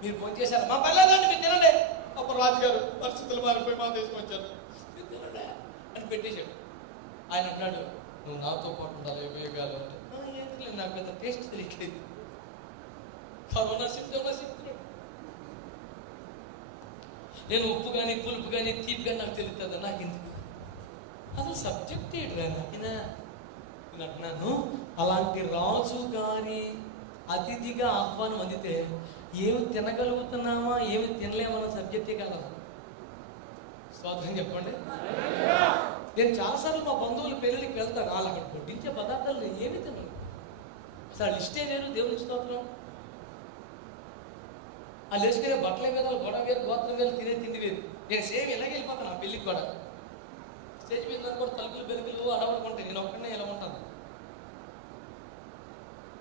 మీరు ఫోన్ చేశారు, మా పర్లేదండి మీరు తినండి, అప్పుడు రాజుగారు పరిస్థితులు మారిపోయి మా తీసుకొచ్చారు, మీరు తినండి అని పెట్టేశాడు. ఆయన అన్నాడు, నువ్వు నాతో పాటు ఉండాలి ఉపయోగాలు అంటే, ఎందుకు నాకు పెద్ద టేస్ట్ తెలియట్లేదు, కరోనా సిమ్టమా చెప్తున్నాడు, నేను ఉప్పు కానీ పులుపు కానీ తీపి కానీ నాకు తెలుస్తుంది, నాకు ఎందుకు అసలు సబ్జెక్ట్ ఏంటి నాకినా నేను అంటున్నాను. అలాంటి రాజు గారి అతిథిగా ఆహ్వానం అందితే ఏమి తినగలుగుతున్నామా ఏమి తినలేమన్న సబ్జెక్టే కదా. స్తోత్రం చెప్పండి. నేను చాలాసార్లు మా బంధువుల పెళ్ళికి వెళ్తాను, వాళ్ళు అక్కడ వడ్డించే పదార్థాలు నేను ఏమి తినను, అసలు లిస్టే వేరు, దేవుని స్తోత్రం. వాళ్ళు వేసుకునే బట్టల మీద గొడవ వేరు, గోత్రం వేరు, తినే తిండి వేరు. నేను సేమ్ ఇలాగే వెళ్ళిపోతాను ఆ పెళ్ళికి కూడా. స్టేజ్ మీద కూడా తలుపులు బెలుగులు అడవడుకుంటాయి, నేను ఒక్కడనే ఇలా ఉంటాను.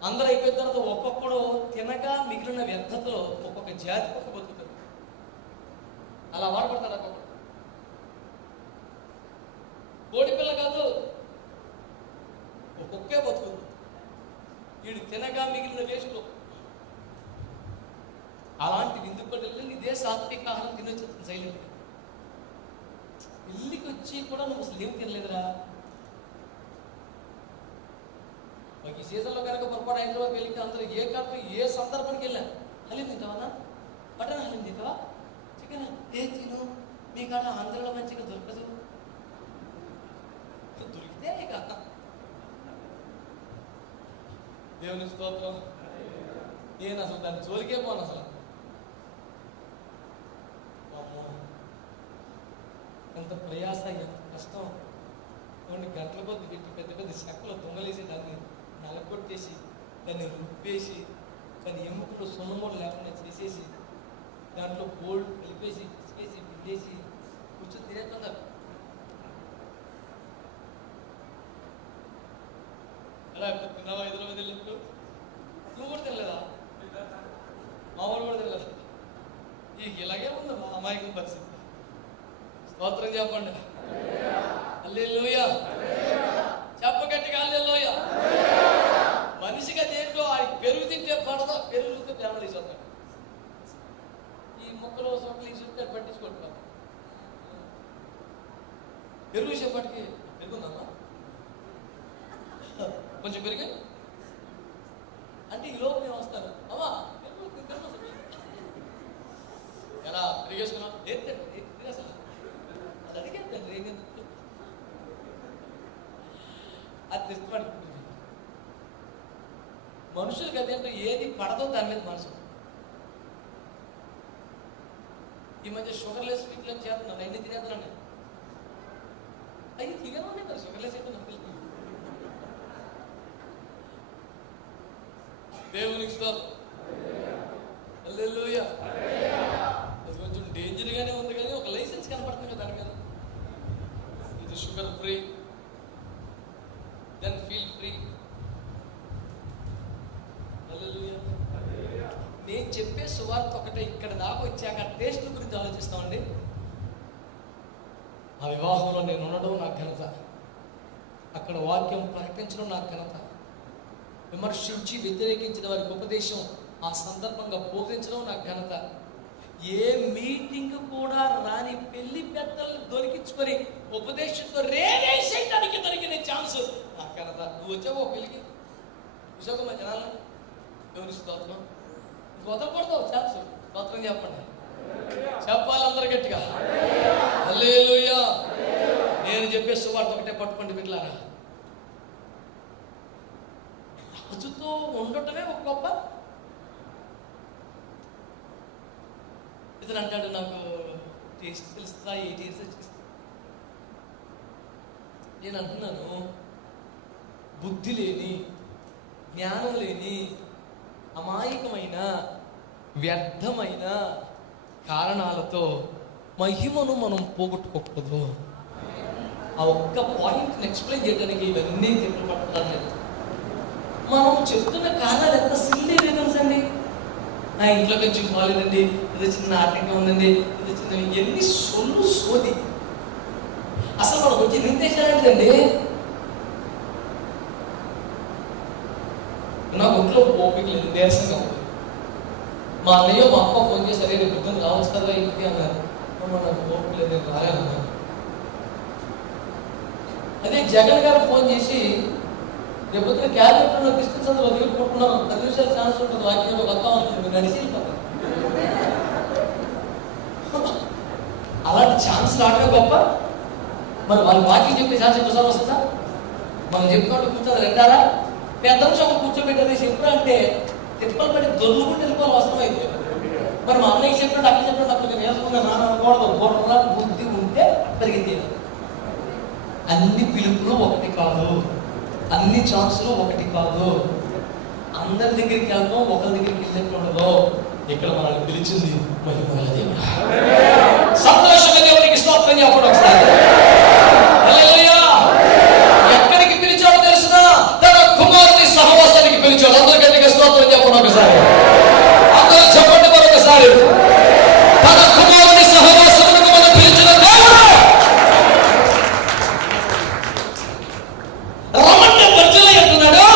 అందరూ అయిపోయిన తర్వాత ఒక్కొక్కడు తినగా మిగిలిన వ్యర్థతలో ఒక్కొక్క జాతి పక్క బతుకుతాడు, అలా వాడపడతాడు. ఒక్కొక్కడు కోడి పిల్ల కాదు, ఒక్కొక్కే బతుకుతుంది. వీడు తినగా మిగిలిన వేసులో అలాంటి విందు పట్టులు ఇదే సాత్విక ఆహారం తినొచ్చు సైలెంట్. పెళ్ళికి వచ్చి కూడా నువ్వు అసలు ఏం తినలేదురా. ఈ సీజన్లో కనుక పొరపాటు హైదరాబాద్ పెళ్ళికి అందరూ ఏ కాదు ఏ సందర్భానికి వెళ్ళాను, హలీం తింటావా, మటన్ హలీం తింటావా, చికెన్ ఏ తిను, మీ కాడ ఆంధ్రలో మంచిగా దొరకదు, దొరికితే ఇక దేవుని స్తోత్రం. నేను అసలు దాన్ని జోలికే పోను అసలు. ఎంత ప్రయాస, ఎంత కష్టం. కొన్ని గంటల కొద్ది పెట్టి పెద్ద పెద్ద చెక్కలు దొంగలేసి దాన్ని నలగొట్టేసి దాన్ని రుబ్బేసి దాని ఎముకలు సున్నమూలు లేకుండా చేసేసి దాంట్లో గోల్డ్ కలిపేసి ఇసుకేసి పిండేసి కూర్చొని తినేస్తున్నారు. అలా ఇప్పుడు తిన్నావా హైదరాబాద్ వెళ్ళినప్పుడు? నువ్వు కూడా తినలేదా? మామూలు కూడా తినలేదు. ఇలాగే ఉంది మా అమాయకం పరిస్థితి. స్తోత్రం చెప్పండి. హల్లెలూయా. చెప్ప గట్టిగా హల్లెలూయా. పెరుగుతో ఫ్యామిలీ చదువు ఈ మొక్కలు సొక్కలు ఈ చెప్తే పట్టించుకుంటున్నాం. పెరుగు చెప్పటికి పెరుగుందమ్మా కొంచెం పెరిగి అంటే ఈ లోపు నేను వస్తాను అమ్మా ఎలా పెరిగేసుకున్నాం ఏంటండి అసలు అది అడిగేంటండి ఏంటంటే అది తెచ్చిపడుతుంది. మనుషులకి అదేంటో ఏది పడదో దాని మీద మనసు. ఈ మధ్య షుగర్లెస్ స్వీట్లు చేస్తున్నాను, అన్ని తినేస్తున్నాను. అవి తినేవాడిని మరి షుగర్లెస్ అయితే నాకు తెలుసు. దేవునికి స్తోత్రం. హల్లెలూయా. అది కొంచెం డేంజర్ గానే ఉంది కానీ ఒక లైసెన్స్ కనపడుతుంది దాని మీద. ఇది sugar free, then feel free. హల్లెలూయా. నేను చెప్పే సువార్త ఒకటే, ఇక్కడ దాకా వచ్చాక టేస్ట్ గురించి ఆలోచిస్తామండి. ఆ వివాహంలో నేను ఉండడం నాకు ఘనత, అక్కడ వాక్యం ప్రకటించడం నాకు ఘనత, విమర్శించి వ్యతిరేకించిన వారికి ఉపదేశం ఆ సందర్భంగా బోధించడం నాకు ఘనత. ఏ మీటింగ్ కూడా రాని పెళ్లి పెద్దలను దొరికించుకొని ఉపదేశంతో రేవేసేయడానికి దొరికిన ఛాన్స్ నాకు ఘనత. నువ్వు వచ్చావు పెళ్లికి చూసావు మా జనాలను. దేవుని స్తోత్రం. వదలకూడదు ఛాన్స్. స్తోత్రం చెప్పండి, చెప్పాలి అందరు గట్టిగా. హల్లెలూయా. నేను చెప్పే సువార్త ఒకటే పట్టుకోండి బిడ్డలారా. రాజుతో ఉండటమే ఒక గొప్ప. ఇతను అంటాడు నాకు టేస్ట్ తెలుస్తా 8 years వచ్చేసి. నేను అంటున్నాను బుద్ధి లేని, జ్ఞానం లేని, అమాయకమైన, వ్యర్థమైన కారణాలతో మహిమను మనం పోగొట్టుకోకూడదు. ఆ ఒక్క పాయింట్ని ఎక్స్ప్లెయిన్ చేయడానికి ఇవన్నీ తిప్పలు పడుతున్నాను నేను. మనం చెప్తున్న కారణాలు ఎంత సిల్లీ రీజన్స్ అండి. నా ఇంట్లో కొంచెం బాగాలేదండి, ఇది చిన్న ఆటంకం ఉందండి, ఇది చిన్న, ఎన్ని సొల్లు సోది. అసలు మనకు వచ్చి నిర్దేశాలంటండి. నాకు ఒంట్లో ఓపిక లేదు, నీరసంగా ఉంది. మా అన్నయ్య మా అమ్మ ఫోన్ చేశారు, రేపు పొద్దున్న రావచ్చు కదా ఇంటికి అన్నారు. నాకు ఓపిక లేదు, నేను రాలేదన్నారు. అదే జగన్ గారు ఫోన్ చేసి రేపు పొద్దున క్యాబినెట్లో డిస్టెన్స్ అందులో దిగుకుంటున్నాను, 10 నిమిషాలు ఛాన్స్ ఉంటుంది, వాక్యంలో వద్దాం అనుకుంటుంది, నడిచి వెళ్ళిపోతాను. అలాంటి ఛాన్స్ రావడమే గొప్ప. మరి వాళ్ళు వాక్యం చెప్పే ఛాన్స్ ఎక్కువసారి వస్తుందా? మనం చెప్పుకుంటూ కూర్చొని రెండారా పెద్ద నిమిషం కూర్చోబెట్టేది చెప్పు అంటే తిప్పలు పడి దొర్లుకుంటూ వెళ్ళిపోవాలి అవసరం అయితే. మరి మా అన్నయ్య చెప్పినట్టు అక్కడ చెప్పినట్టు అక్కడ నేర్చుకున్నా నాన్న అనకూడదు. బోర్డరా బుద్ధి ఉంటే పెరిగితే అన్ని పిలుపులు ఒకటి కాదు, అన్ని ఛాన్సులు ఒకటి కాదు. అందరి దగ్గరికి వెళ్తాం, ఒకరి దగ్గరికి వెళ్ళినట్టు ఉండదు. ఇక్కడ మనల్ని పిలిచింది మహిమగల దేవుడు. సంతోషంగా దేవునికి స్తోత్రం చెప్పడం ఒకసారి. హల్లెలూయా. ఎక్కడికి పిలిచాడో తెలుసునా? తన కుమారుని సహవాసానికి పిలిచాడు. అందరి గట్టిగా స్తోత్రం చెప్పడం ఒకసారి. అందరూ చెప్పండి మరొకసారి. తన కుమారుని సహవాసానికి మనం పిలిచిన దేవుడు. రమణ బర్జలై అంటున్నాడు,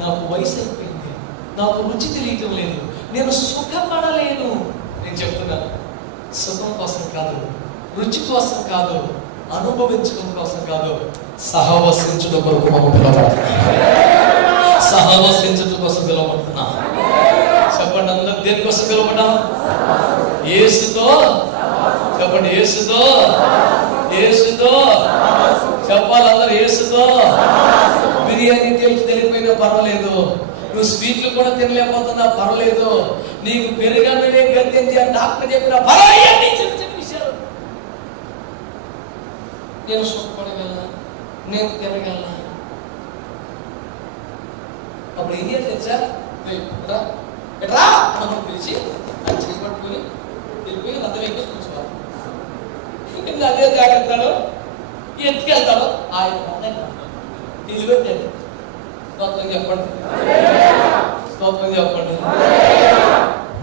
నాకు వయసు అయిపోయింది, నాకు రుచి తెలియటం లేదు, నేను సుఖపడలేను. నేను చెప్తున్నాను, సుఖం కోసం కాదు, రుచి కోసం కాదు, అనుభవించడం కోసం కాదు, సహవసించడం కొరకు మనం పిలవబడుతున్నా. సహవసించడం కోసం పిలవబడుతున్నా. చెప్పండి అందరూ, దేనికోసం పిలవబడ్డా? యేసుతో. చెప్పండి, యేసుతో. యేసుతో చెప్పాలి అందరూ, యేసుతో. బిర్యానీ టేస్ట్ తెలియపోయినా పర్వాలేదు, నువ్వు స్వీట్లు కూడా తినలేకపోతున్నా పర్వాలేదు, నీకు పెరుగన్ననే గద్దించి అని డాక్టర్ చెప్పినా పర్వాలేదు. చిన్న చిన్న విషయాలు నేను సుఖపడగలనా, నేను తినగలనా? అప్పుడు ఏం చేయాలి తెలుసా? ఎట్రా అన్నప్పుడు పిలిచి అది చేసి పట్టుకుని వెళ్ళిపోయి రథం ఎక్కి కూర్చోవాలి. అదే జాగ్రత్తలో ఎత్తుకెళ్తాడు ఆయన నిలబెట్టాడు. స్తోత్రం చెప్పండి, స్తోత్రం చెప్పండి.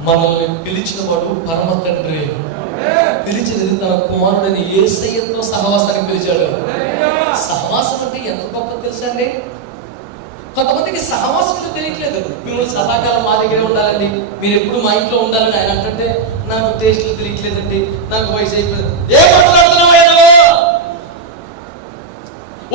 మనల్ని పిలిచిన వాడు పరమ తండ్రి. పిలిచినది తన కుమారుడని యేసయ్యతో సహవాసానికి పిలిచాడు. సహవాసం అంటే ఎంత గొప్ప తెలుసండి. కొంతమందికి సహవాసం తెలియట్లేదు. మిమ్మల్ని సదాకాలం మా దగ్గరే ఉండాలండి, మీరు ఎప్పుడు మా ఇంట్లో ఉండాలని ఆయన అంటే, నాకు టేస్ట్లు తెలియట్లేదండి, నాకు వయసు అయిపోయింది. ఏం మాట్లాడుతున్నావు ఆయన?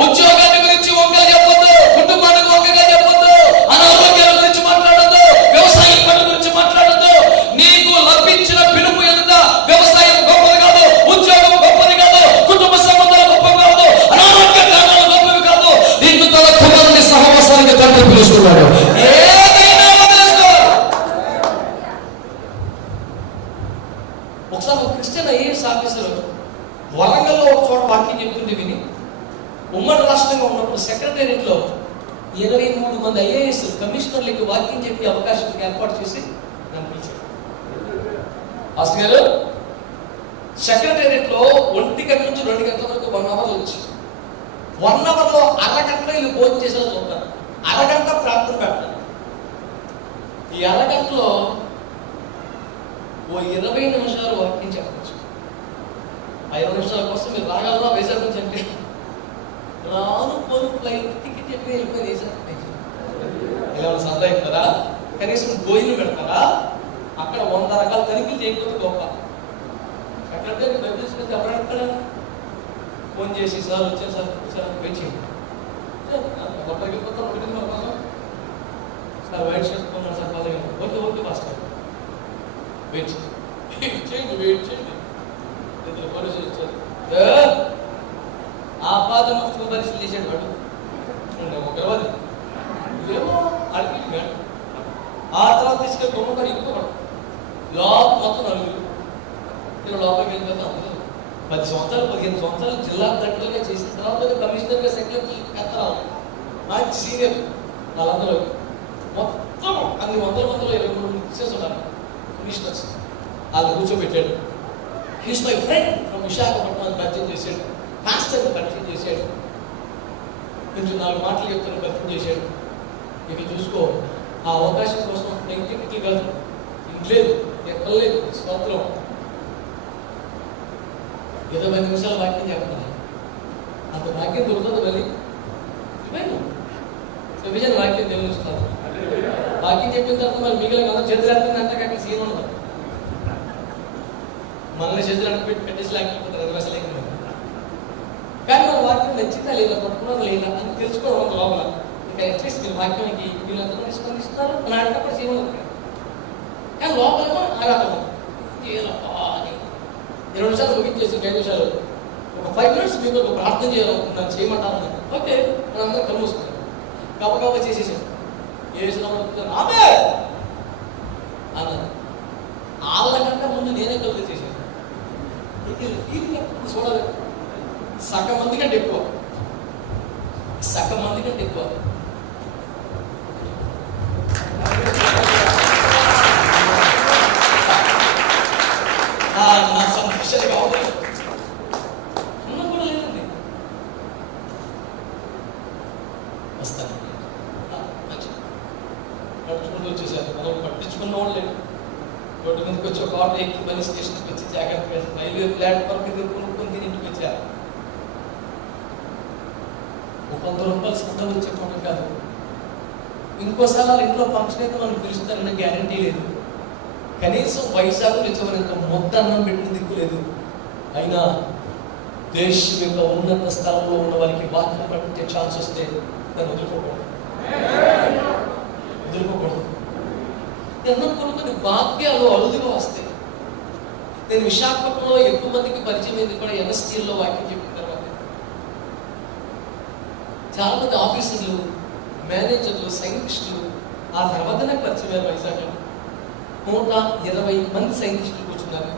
ఉద్యోగాన్ని గురించి వంకగా చెప్పొద్దు, కుటుంబానికి వంకగా చెప్పొద్దు, అనారోగ్యాల గురించి మాట్లాడొద్దు, వ్యవసాయం పనుల గురించి మాట్లాడొద్దు. నీకు లభించిన పిలుపు ఎంత వ్యవసాయం గొప్పది కాదు, ఉద్యోగం గొప్పది కాదు, కుటుంబ సంబంధాలు గొప్పవి కాదు, అనారోగ్య కారణాలు గొప్పవి కాదు. దీంతో తన కుమారుని సహవాసానికి తండ్రి పిలుస్తున్నాడు. ఏదైనా వదిలేసుకోవాలి. ఒకసారి ఒక క్రిస్టియన్ ఐఏఎస్ ఆఫీసర్ వరంగల్లో ఒక చోట వాక్యం చెప్తుంటే విని, ఉమ్మడి రాష్ట్రంగా ఉన్నప్పుడు సెక్రటేరియట్లో 23 మంది ఐఏఎస్ కమిషనర్లకి వాక్యం చెప్పి అవకాశం ఏర్పాటు చేసి నన్ను పిలిచారు. మాస్టర్ గారు, సెక్రటేరియట్లో 1 గంట నుంచి 2 గంటల వరకు 1 అవర్ వచ్చి 1 అవర్లో అరగంటలో వీళ్ళు భోజనం చేసేలా చూస్తారు, అరగంట ప్రార్థన పెడతారు. ఈ అరగంటలో ఓ 20 నిమిషాలు వాక్యం చెప్పచ్చు. ఆ 20 నిమిషాల కోసం మీరు రాగలరా వైజాగ్ నుంచి అంటే రాను పోను ఫ్లైట్ టికెట్ చెప్పి వెళ్ళిపోయి ఇలా సందేహం కదా. కనీసం భోజనం పెడతారా? అక్కడ 100 రకాల తనిఖీలు చేయకపోతే గొప్ప. ఎక్కడంటే బెదిరిసుకొని చెప్పడానికి ఫోన్ చేసి, సార్ వచ్చాను సార్, సార్ వెయిట్ చేయండి, సార్ వైట్ చేసుకున్నాను సార్, 10 గంటలు. ఓకే ఓకే మాస్టర్, వెయిట్ చేయండి, వెయిట్ చేయండి. ఇద్దరు పోలీసులు వచ్చారు. ఆపాదమస్తు పరిస్థితి చేసాడు వాడు. ఒకరోజు ఏమో అడిగి ఆ తర్వాత తీసుకెళ్ళి బొమ్మకొని ఇంకోడు లోపల మొత్తం 4 నేను లోపలికి వెళ్ళిపోతే అందరూ 10 సంవత్సరాలు 15 సంవత్సరాలు జిల్లా కలెక్టర్గా చేసిన తర్వాత కమిషనర్గా సెక్రటరీ ఎత్తరాలి. మంచి సీనియర్ వాళ్ళందరూ మొత్తం అన్ని వందల 23 మిక్సెస్ ఉన్నారు కమిషనర్స్. వాళ్ళు కూర్చోబెట్టాడు. He's my friend from Visakhapatnam పరిచయం చేశాడు, మాస్టర్ని పరిచయం చేశాడు, కొంచెం 4 మాటలు చెప్తాను పరిచయం చేశాడు. ఇక చూసుకో, ఆ అవకాశం కోసం నెగిటివిటీ కాదు, ఇంట్లేదు, ఎక్కలేదు, స్తోత్రం. 20 నిమిషాల వాక్యం చెప్పాలి. అంత వాక్యం దొరుకుతుంది. మళ్ళీ విభజన వాక్యం తెలుస్తారు. వాక్యం చెప్పిన తర్వాత మరి మిగిలిన అందరూ చేతులేస్తుందంటే అక్కడ సీన్ ఉండదు. మనల్ని చేతులు పెట్టేసి లేకపోతారు, అది అసలు కానీ మన వాక్యం నచ్చిందా లేదా, పట్టుకున్నదా లేదా అని తెలుసుకోవడం లోపల. ఇంకా అట్లీస్ట్ మీరు వాక్యానికి వీళ్ళందరూ స్పందిస్తున్నారు అని ఆడటప్పుడు సీన్ ఉండదు. కానీ లోపలేమో ఆరాధన 20 నిమిషాలు ముగించేసి 5 నిమిషాలు ఒక 5 minutes మీకు ఒక ప్రార్థన చేయాలనుకుంటున్నాను, చేయమంటాను. ఓకే, మనం అందరం కళ్ళు మూసుకున్నాం, గబగబ చేసేసాను. ఆమె అన్నారు. వాళ్ళకంటే ముందు నేనే కళ్ళు చేశాను. చూడాలి, సగం మంది కంటే ఎక్కువ, సగం మంది కంటే ఎక్కువ. నా సంతోషాలు కావాలి అన్న కూడా లేదండి. వస్తాను నడుచుకుంటూ వచ్చేసారు. మనం పట్టించుకున్న వాళ్ళు లేదు. రోడ్డు మీదకి వచ్చి ఒక ఆటో ఎక్కి బలి స్టేషన్కి వచ్చి జాగ్రత్తగా రైల్వే ప్లాట్ఫామ్ మీద కొనుక్కొని తిని ఇంటికి వచ్చారు. ఒక 100 రూపాయలు సంతం వచ్చే కొనడం కాదు. ఇంకోసారి వాళ్ళ ఇంట్లో ఫంక్షన్ అయితే మనం పిలుస్తారన్న గ్యారంటీ లేదు. కనీసం వైజాగ్ తెచ్చమనంత మొత్తం అన్నం పెట్టిన దిక్కు లేదు. అయినా దేశం యొక్క ఉన్నత స్థలంలో ఉన్న వారికి వాక్యం పట్టించే ఛాన్స్ వస్తే దాన్ని వదులుకోకూడదు. ఎన్నో కొన్ని భాగ్యాలు అరుదుగా వస్తాయి. నేను విశాఖపట్నంలో ఎక్కువ మందికి పరిచయం అయింది కూడా ఎన్ఎస్టీల్లో వాక్యం చెప్పిన తర్వాత. చాలా మంది ఆఫీసర్లు, మేనేజర్లు, సైంటిస్టులు ఆ తర్వాత నాకు పరిచయం అయ్యారు. వైజాగ్లో 120 మంది సైంటిస్టులు కూర్చున్నారు.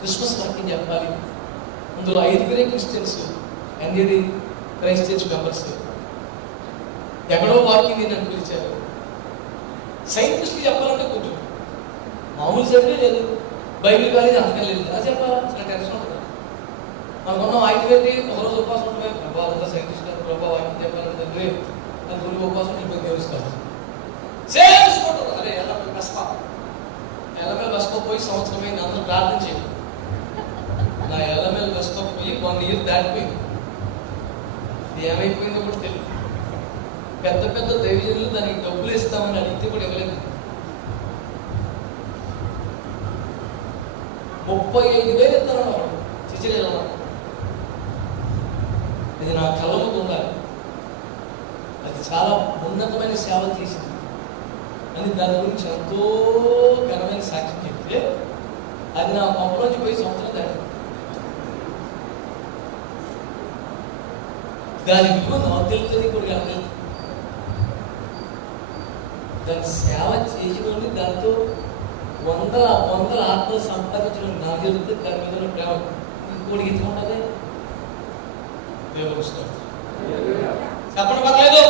క్రిస్మస్ వాక్యం చెప్పాలి. అందులో 5 Christians, NAD Christ church members. ఎక్కడో వాక్యం నన్ను పిలిచారు. సైంటిస్టులు చెప్పాలంటే కొంచెం మామూలు సరిగ్గా లేదు, బైబిల్ కాలేజ్ అంతకం లేదు, అది చెప్పాలా చాలా టెన్షన్ ఉంటుంది. మనకున్న 5 గంటలు ఒకరోజు ఉపవాసం ఉంటుంది. ప్రభావ అంతా సైంటిస్ట్ ప్రభావ వాక్యం చెప్పాలంటే అది గురి ఉపవాసం ఇప్పుడు తెలుసుకోవాలి. చేసుకుంటారు. అరే ఎల్లమెల్ బస్కో పోయి సంవత్సరం అయింది, అందరూ ప్రార్థన చేయాలి. నా ఎల్లమెల్ బస్కో పోయి 1 year దాటిపోయింది. ఇది ఏమైపోయిందో కూడా తెలియదు. పెద్ద పెద్ద దైవజనులు దానికి డబ్బులు ఇస్తామని అడిగితే కూడా ఇవ్వలేదు. 35,000 ఇస్తారన్నమాట చిచిరేలో. ఇది నా కళ్ళ ముందు ఉండాలి. అది చాలా ఉన్నతమైన సేవ చేసింది అని దాని గురించి ఎంతో ఘనమైన సాక్ష్యం చెప్తే అది నా పంపలోంచి పోయి సంవత్సరం దాటి దాని విలువ నాకు తెలుస్తుంది కూడా కాదు. దాని సేవ చేసిన దాంతో వందల ఆత్మలు సంపాదించడం నాకు తెలుస్తుంది. దాని మీద ప్రేమ ఇంకోటి ఎత్తుకుంటుంది. దేవుడు చెప్పడం పర్లేదు.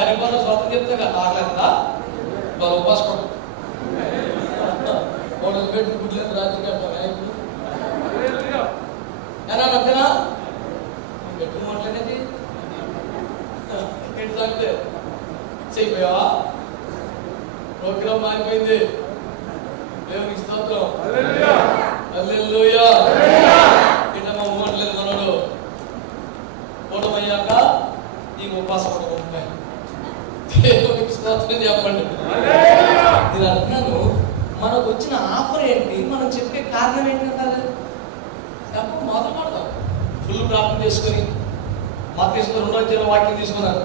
అనిపోయిన స్వాతంత్రం చెప్తే ఆగలేదా వాళ్ళు ఉపాసపడు వాళ్ళు పెట్టి గుడ్లేదు రాజకీయ ఎలా నద్దనా పెట్టు మాట్లాడేది తాగితే అయిపోయావా? ప్రోగ్రామ్ మారిపోయింది. దేవునికి స్తోత్రం. హల్లెలూయా. ఇటమా మాట్లాడలేదు మనోడు ఓటమయ్యాక నీకు ఉపాసం ఉంటాయి. దేవునికి స్తోత్రం చెప్పండి. నేను అంటున్నాను, మనకు వచ్చిన ఆఫర్ ఏంటి, మనం చెప్పే కారణం ఏంటంటారు చెప్పు. మొదలు పడదాం. ఫుల్ ప్రార్థన చేసుకుని మత్తయి 2 వాక్యం తీసుకున్నారు.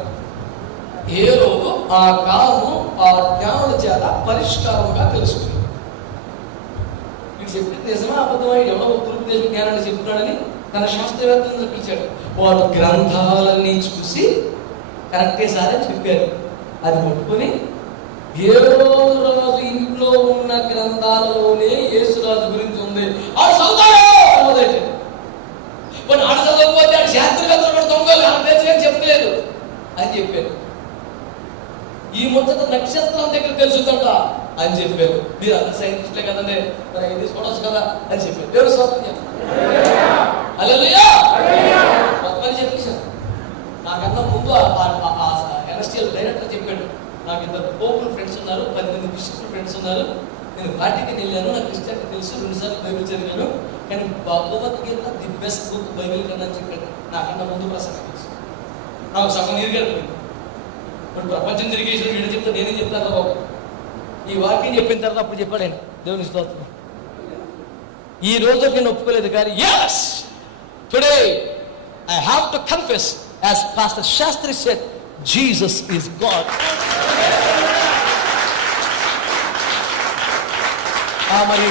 ఏ రోజు ఆ కాలము ఆ జ్ఞానుల చేత పరిష్కారముగా తెలుసుకుంది. వీడు చెప్పింది నిజమా అబద్ధమా? ఎవరో ఉత్తరప్రదేశ్ జ్ఞానాన్ని చెప్తున్నాడని తన శాస్త్రవేత్తలను పిలిచాడు. వాడు గ్రంథాలన్నీ చూసి కరెక్టే సార్ అని చెప్పారు. అది పట్టుకొని 7వ రోజు ఇంట్లో ఉన్న గ్రంథాలలోనే యేసురాజు గురించి ఉంది. ఆడు చదువుతాడు. ఆడు చదవకపోతే ఆడు శాస్త్రవేత్తలు దొంగలు అని చెప్పలేదు అని చెప్పారు. ఈ ముచ్చట నక్షత్రం దగ్గర తెలుసుదంట అని చెప్పారు. మీరు అందరు సైంటిస్టులే కదండి, మరి ఇది చూడవచ్చు కదా అని చెప్పారు. దేవుడు స్తోత్రం చెప్పండి. హల్లెలూయా. కొంతమంది చెప్పేశారు. నాకన్నా ముందు ఎన్ఎస్టీఎల్ డైరెక్టర్ చెప్పాడు, నాకు 2 పోపుల్ ఫ్రెండ్స్ ఉన్నారు, 10 మంది క్రిస్టియన్ ఫ్రెండ్స్ ఉన్నారు. నేను వాటికి వెళ్ళాను, నాకు క్రిస్టియన్ తెలుసు, 2 సార్లు బైబిల్ చదివాను, కానీ Bhagavad Gita the best book Bible కన్నా అని చెప్పాడు. నాకన్నా ముందు ప్రసంగం తెలుసు. నాకు సగం నీరుగలిపోయింది. ఇప్పుడు ప్రపంచం తిరిగేసిన వీడు చెప్తే నేనేం చెప్తాను బాబు. ఈ వాక్యం చెప్పిన తర్వాత అప్పుడు చెప్పాడు ఆయన. దేవుని స్తోత్రం. ఈ రోజు నేను ఒప్పుకోలేదు, కానీ yes today I have to confess as Pastor Shastri said, Jesus is God. మరి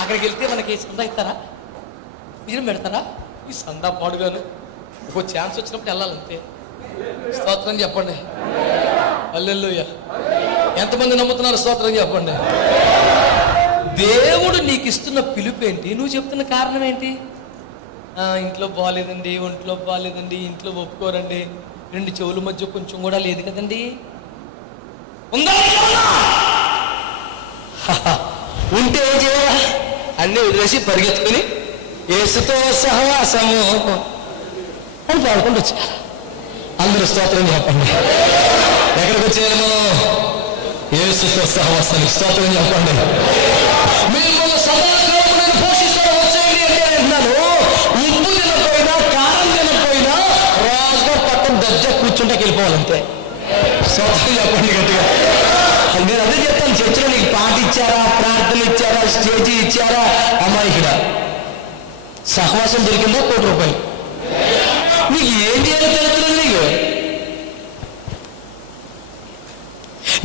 అక్కడికి వెళ్తే మనకి సందా ఇస్తారా, మీరు పెడతారా? ఈ సందా పాడుగాను ఒక ఛాన్స్ వచ్చినప్పుడు వెళ్ళాలంతే. స్తోత్రం చెప్పండి. హల్లెలూయా. ఎంతమంది నమ్ముతున్నారు? స్తోత్రం చెప్పండి. దేవుడు నీకు ఇస్తున్న పిలుపు ఏంటి? నువ్వు చెప్తున్న కారణం ఏంటి? ఇంట్లో బాగాలేదండి, ఒంట్లో బాగాలేదండి, ఇంట్లో ఒప్పుకోరండి, 2 చెవుల మధ్య కొంచెం కూడా లేదు కదండి. ఉందా? ఉంటే ఏం చేయాలా? అన్నీ వదిలేసి పరిగెత్తుకుని యేసుతో సహవాసము అని పాడుకుంటూ వచ్చేయాలి. అందరూ స్తోత్రం చెప్పండి. ఎక్కడికి వచ్చేయాలి మనం? యేసుతో సహవాసానికి. స్తోత్రం చెప్పండి. మీరు సదాకాలం పోషిస్తూ వచ్చేయండి అంటే అంటున్నాను. ఉప్పు తినకపోయినా కారం తినకపోయినా రాజుగా పక్కన దర్జా కూర్చుంటే వెళ్ళిపోవాలంతే. స్తోత్రం చెప్పండి గట్టిగా. నేను అదే చెప్తాను, చర్చలో నీకు పాట ఇచ్చారా, ప్రార్థన ఇచ్చారా, స్టేజీ ఇచ్చారా, అమ్మాయి ఇక్కడ సహవాసం దొరికిందా? 1 కోటి రూపాయలు. నీకు ఏం చేయాలో తెలుస్తుంది.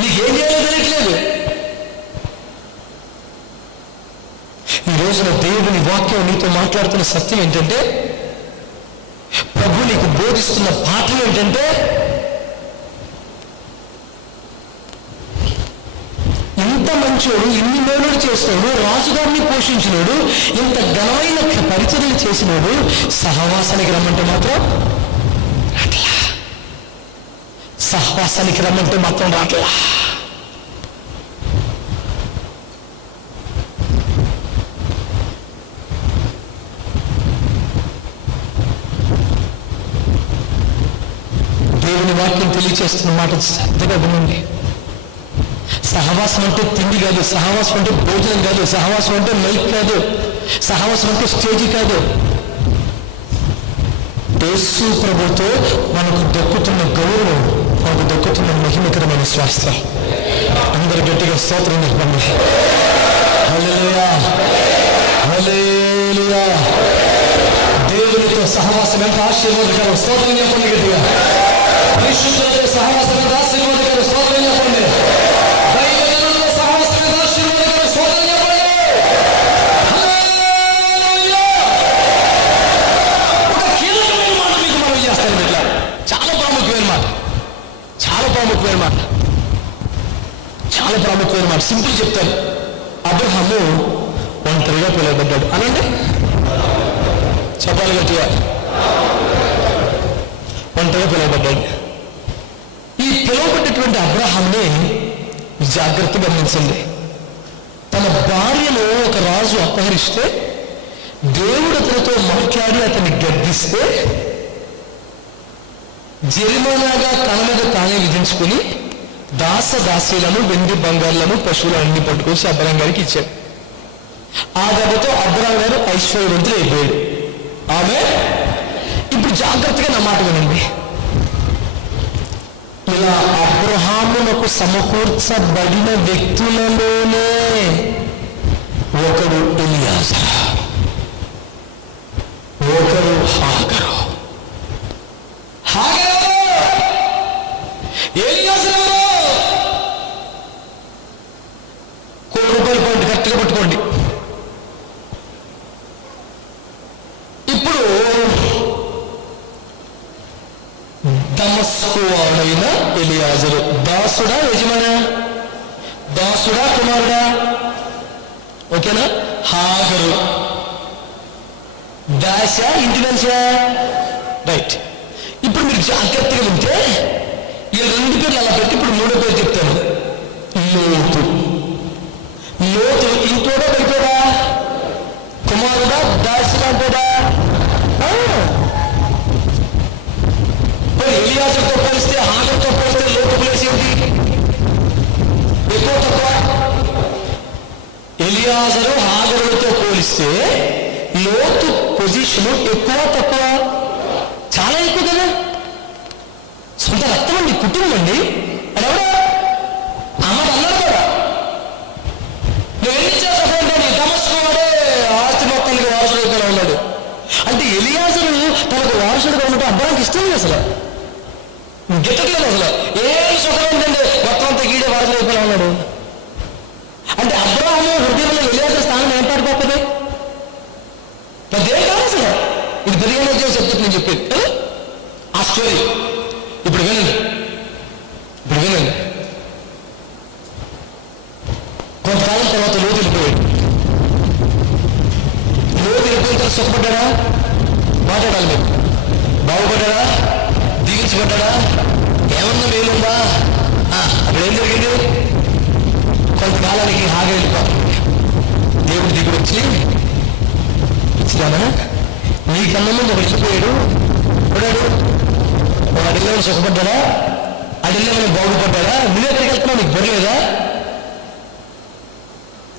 నీకేం చేయాలో తెలియట్లేదు. ఈ రోజున దేవుని వాక్యం నీతో మాట్లాడుతున్న సత్యం ఏంటంటే, ప్రభు నీకు బోధిస్తున్న పాఠం ఏంటంటే, ఇంత మంచోడు, ఇన్ని మేలుడు చేసినోడు, రాజుగారిని పోషించినోడు, ఇంత ఘనమైన పరిచర్యలు చేసినోడు సహవాసానికి రమ్మంటే మాత్రం రాట్లా. సహవాసానికి రమ్మంటే మాత్రం రాట్లా. దేవుని వాక్యం తెలియచేస్తున్న మాట శ్రద్ధగా వినండి. సహవాసం అంటే తిండి కాదు, సహవాసం అంటే భోజనం కాదు, సహవాసం అంటే మైక్ కాదు, సహవాసం అంటే స్టేజీ కాదు. యేసు ప్రభుతో మనకు దొక్కుతున్న గౌరవం, మనకు దొక్కుతున్న మహిమకరమైన స్వాస్థ్యం. అందరు గట్టిగా స్తోత్రం చెప్పండి. హల్లెలూయా, హల్లెలూయా. దేవునితో సహవాసం ఎంత ఆశీర్వాదకరం, స్తోత్రం చెప్పండి గట్టిగా. పరిశుద్ధులతో సహవాసం ఎంత ఆశీర్వాదకరం, స్తోత్రం చెప్పండి. దైవజనులతో సహవాసం ఎంత ఆశీర్వాదకరం, స్తోత్రం చెప్పండి. హల్లెలూయా. ఒక కీలకమైన మాట మీకు మనం చేస్తాను ఇట్లా, చాలా ప్రాముఖ్యమైన మాట, చాలా ప్రాముఖ్యమైన మాట, చాలా ప్రాముఖ్యమైన మాట. సింపుల్ చెప్తాను. అబ్రహాము ఒంటరిగా పిలువబడ్డాడు అనండి, చెప్పాలి గట్టిగా. ఒంటరిగా పిలువబడ్డాడు. ఈ పిలువబడ్డటువంటి అబ్రహాంని జాగ్రత్త గమనించండి. తన భార్యను ఒక రాజు అపహరిస్తే, దేవుడు అతనితో మాట్లాడి అతన్ని గద్దిస్తే, జరిమానాగా తన మీద తానే విధించుకుని దాసదాసీలను, వెండి బంగారులను, పశువులను అన్ని పట్టుకొచ్చి అబ్రహాం గారికి ఇచ్చాడు. ఆ దెబ్బతో అబ్రహాం గారు ఐశ్వర్యవంతులు అయిపోయాడు. ఆమె ఇప్పుడు జాగ్రత్తగా నా మాట వినండి. ఇలా అబ్రహామునకు సమకూర్చబడిన వ్యక్తులలోనే ఒకడు ఎలియాజరు, ఒకడు హాగరు. ఎలియాజరు ₹1 పాయింట్ కరెక్ట్గా పట్టుకోండి. ఇప్పుడు దమస్కు వాడైన ఎలియాజరు దాసుడా యజమానా? దాసుడా కుమారుడా? ఓకేనా? హాగరు దాస, ఇంటి మనిషా? రైట్. ఇప్పుడు మీరు జాగ్రత్తగా వింటే ఈ 2 పేర్లు అలా పెట్టి ఇప్పుడు 3వ పేరు చెప్తాను. లోతు. లోతు ఇంటోడా బయటోడా? కుమారుడా దాసుడా అంటాడా? ఎలియాజరుతో పోలిస్తే, హాగరుతో పోలిస్తే లోతు ప్లేస్ ఏంటి? ఎక్కువ తక్కువ? ఎలియాజరు హాగరులతో పోలిస్తే లోతు పొజిషన్ ఎక్కువ తక్కువ? చాలా ఎక్కువ కదా. సొంత రక్తం అండి, కుటుంబం అండి. అది ఎవడా? అమ్మడు అన్నాడు కూడా, నువ్వు ఎన్ని చేసావు దమస్కు వాడే ఆస్తి మొత్తానికి వారసుడుగా ఉన్నాడు అంటే ఎలియాజరు తనకు వారసుడుగా ఉన్నట్టు అబ్రహాంకి ఇష్టం లేదు అసలు, గిట్టట్లేదు అసలు. ఏం సుఖం ఏంటంటే మొత్తం అంతా గీడే వారసుడు అయిపోయినా ఉన్నాడు అంటే అబ్రహాము హృదయంలో ఎలియాజరు స్థానం ఏం పాటిపోతుంది? పెద్దేం కాదు అసలు. ఇది పెరిగిన చెప్తే నేను చెప్పేది ఆ స్టోరీ. ఇప్పుడు వినండి, ఇప్పుడు వినండి. కొంతకాలం తర్వాత లోతు వెళ్ళిపోయాడు. లోతు వెళ్ళిపోయిన తర్వాత సుఖపడ్డాడా? మాట్లాడాలి మీరు. బాగుపడ్డాడా? దీవించబడ్డాడా? ఏమన్నా మేలుందా? అప్పుడు ఏం జరిగింది? కొంతకాలానికి హాగా వెళ్ళిపోతుంది. దేవుడు దిగుడు వచ్చి, ఇచ్చిదానా నీకన్నా ముందు ఒకటి వెళ్ళిపోయాడు, పడాడు, అడిగిన సుఖపడ్డాడా? అడిగిన బాగుపడ్డాడా? నువ్వు ఎక్కడికి వెళ్తున్నావు? నీకు బొరలేదా?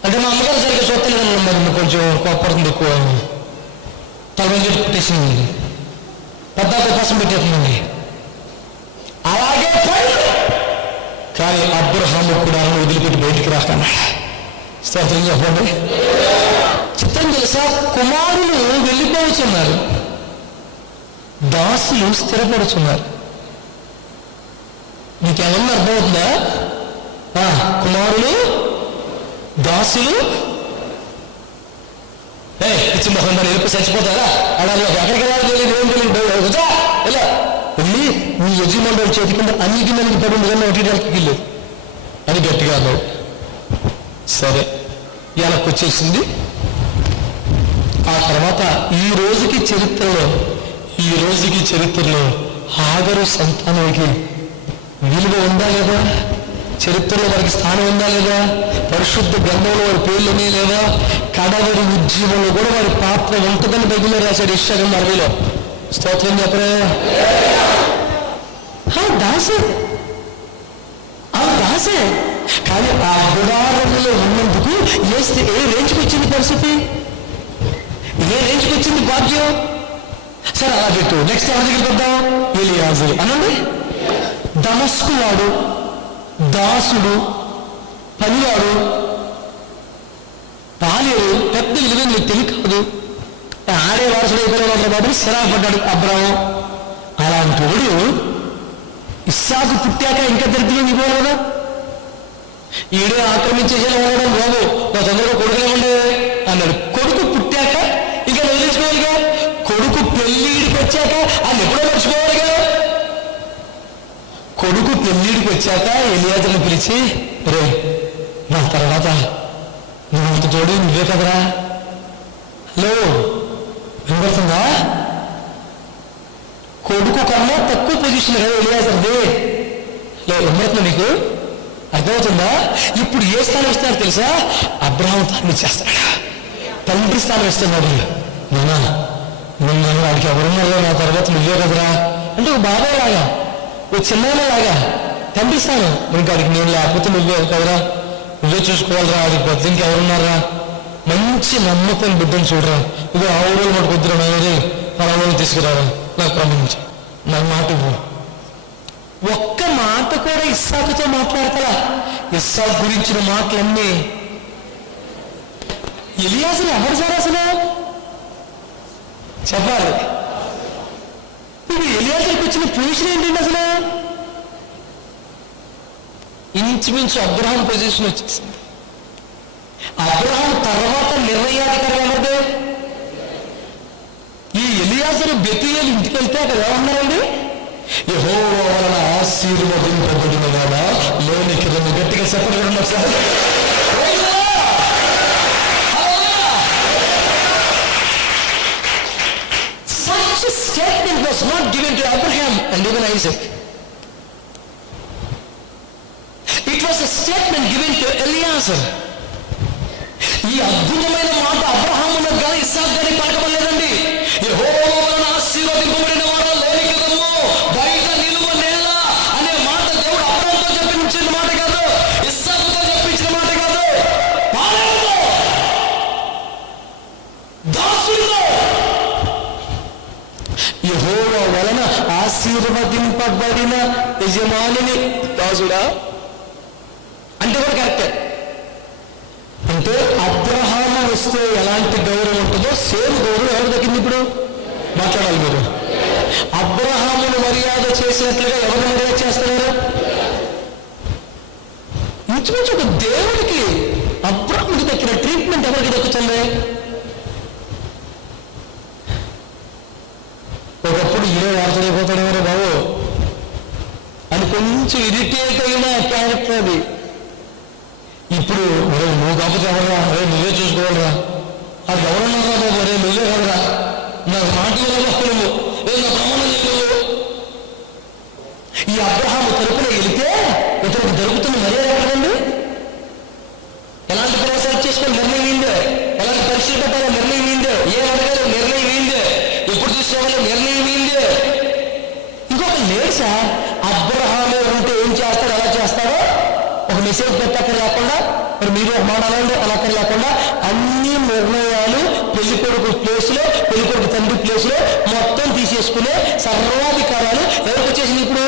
అంటే మా అమ్మగారు సరిగ్గా చూస్తలేదన్న, మరి కొంచెం కోపడుతుంది, ఎక్కువ తలవంజి పెట్టేసింది, పెద్ద కోసం పెట్టేస్తుందండి. అలాగే కానీ అబ్రహాము కూడా వదిలిపెట్టి బయటికి రాకుండా స్తోత్రం చెప్పండి. చిత్రం తెలుసా? కుమారులు వెళ్ళిపోతున్నారు, దాసులు స్థిరపడుతున్నారు. నీకేమన్నా అర్థమవుతుందా? కుమారులు, దాసులు పిచ్చి మొహం మరి వెళ్ళి చచ్చిపోతారా? అలా ఎక్కడికి వెళ్ళాలి తెలియదు, ఏం తెలియదు. ఇలా వెళ్ళి నీ యజమానుడు చేతి కింద అన్నిటి మనకి పడి నిజంగా ఒకటి గిల్లు అని గట్టిగా అన్నాడు. సరే, ఇలాకి వచ్చేసింది. ఆ తర్వాత ఈ రోజుకి చరిత్రలో హాగరు సంతానానికి విలువ ఉందా లేదా? చరిత్రలో వారికి స్థానం ఉందా లేదా? పరిశుద్ధ గ్రంథంలో వారి పేర్లునే లేదా? కడవరి ఉద్యమంలో కూడా వారి పాత్ర ఉంటుందని బైబిల్లో రాశాడు యెషయా 40లో. స్తోత్రం చెప్పరే. దాసే కానీ ఆ గుడారంలో ఉన్నందుకు ఏ రేంజ్కి వచ్చింది పరిస్థితి? ఏ రేంజ్కి వచ్చింది భాగ్యం? సరే అలా పెట్టు. నెక్స్ట్ ఎవరి దగ్గరికి వద్దాం? ఎలియాజరు అనండి. దమస్కు వాడు, దాసుడు, పనివాడు, పాలేరు, పెద్ద విలువైన వ్యక్తి కాదు, ఆడే వారసుడు అయిపోయిన బాబు సిరాపడ్డాడు అబ్రాము. అలాంటి వాడు ఇస్సాకు పుట్టాక ఇంకా దరిద్రం ఇవ్వాలి కదా. ఈడే ఆక్రమించేసేలా ఉండడం బాబు, నా తొందరగా కొడుకులేమండి అన్నాడు. కొడుకు పుట్టాక ఇంకా వదిలించుకోవాలిగా. కొడుకు పెళ్ళిడికి వచ్చాక ఆయన ఎప్పుడో మర్చిపోవాలిగా. కొడుకు పెళ్ళిడికి వచ్చాక ఎలియాజరుని పిలిచి, రే నా తర్వాత నువ్వు అంత తోడు నువ్వే కదరా. హలో, వినపడుతుందా? కొడుకు కన్నా తక్కువ పొజిషన్ కదా ఎలియాజర్ది. వినపడుతుందా మీకు? అర్థమవుతుందా? ఇప్పుడు ఏ స్థానం ఇస్తున్నారు తెలుసా? అబ్రహాము తాను ఇచ్చేస్తాడు, తండ్రి స్థానం ఇస్తున్నాడు. నన్ను వాడికి ఎవరున్నారో నా తర్వాత నువ్వే కదరా అంటే ఒక బాబాయ్ లాగా, ఒక చిన్నలాగా తండ్రి స్థానం. ఇంకా వాడికి నేను లేకపోతే నువ్వే కదరా, నువ్వే చూసుకోవాలరా, వాడికి పెద్ద ఇంకెవరున్నారా, మంచి నమ్మకం బిడ్డను చూడరా, ఇదో ఆ ఊళ్ళో మనకు వద్దురా నాయనది పలానా తీసుకురారా, నాకు ప్రమాణించి నాకు మాట ఇవ్వు. ఒక్క మాట కూడా ఇస్సాకుతో మాట్లాడతా. ఇస్సాకు గురించిన మాటలన్నీ ఎలియాజరు ఎవరు సార్ అసలు చెప్పాలి. ఇప్పుడు ఎలియాజరుకి వచ్చిన పొజిషన్ ఏంటండి అసలు? ఇంచుమించు అబ్రహాం పొజిషన్ వచ్చేసింది. అబ్రహాం తర్వాత నిర్ణయాధికారి ఎవరిదే? ఈ ఎలియాజరు బెతూయేలు ఇంటికి వెళ్తే అక్కడ ఏమన్నారండి? యెహోవా వలన ఆశీర్వదింపబడిన వాడా లోనికి రెండు గట్టిగా చెప్పడం ఒకసారి. Such a statement was not given to Abraham and even Isaac. It was a statement given to Eliezer. ఈ అద్భుతమైన మాట అబ్రహామునకు కానీ ఇస్సాకు కానీ పలకబడలేదండి. యెహోవా వలన ఆశీర్వదింపబడిన వాడా లోనికి రమ్ము, బయట నిలువ నేల అనే మాట దేవుడు అబ్రహాముతో చెప్పించిన మాట కాదు, ఇస్సాకుతో చెప్పించిన మాట కాదు, పాలేరుతో, దాసుడితో. యెహోవా వలన ఆశీర్వదింపబడిన యజమానిని దాసుడా అంటే కూడా కరెక్టే. అంటే అబ్రహాము వస్తే ఎలాంటి గౌరవం ఉంటుందో సేమ్ గౌరవం ఎవరు దక్కింది? ఇప్పుడు మాట్లాడాలి మీరు. అబ్రహామును మర్యాద చేసినట్లుగా ఎవరు మర్యాద చేస్తున్నారు? ఇంచుమించు ఒక దేవుడికి అబ్రహాముకి దక్కిన ట్రీట్మెంట్ ఎవరికి దక్కుతుంది? ఒకప్పుడు ఇదే వారసుడైపోతాడేమో బాబు అని కొంచెం ఇరిటేట్ అయిన క్యారెక్టర్ అది. ఇప్పుడు నువ్వు కాకపోతే ఎవరురా, అరే నువ్వే చూసుకోవాలరా, అది ఎవరున్నారా బాబు, అరే నువ్వే కదరా, నాకు మాట నువ్వు నా ప్రమాణం చేయవు. ఈ అబ్రహాము తరపున వెళితే ఇతనికి దొరుకుతున్న మర్యాద ఎక్కడండి? ఎలాంటి ప్రోత్సాహం చేసుకుని నిర్ణయం ఏందే, ఎలాంటి పరీక్షలు పెట్టాలో నిర్ణయం ఏందే, ఏం అడగాలో నిర్ణయం ఏందే, ఎప్పుడు చూసుకోవాలో నిర్ణయం ఏందే. ఇంకొక లేదు సార్, అబ్రహామే ఉంటే ఏం చేస్తాడో ఎలా చేస్తాడో ఒక మెసేజ్ పెట్టక్కర్ లేకుండా, మరి మీరు ఒక మాట అనండి అలా అక్కడ లేకుండా అన్ని నిర్ణయాలు పెళ్లికొడుకు ప్లేస్లో, పెళ్లికొడుకు తండ్రి ప్లేస్లో మొత్తం తీసేసుకునే సర్వాధికారాలు ఎవరికి వచ్చేసింది ఇప్పుడు?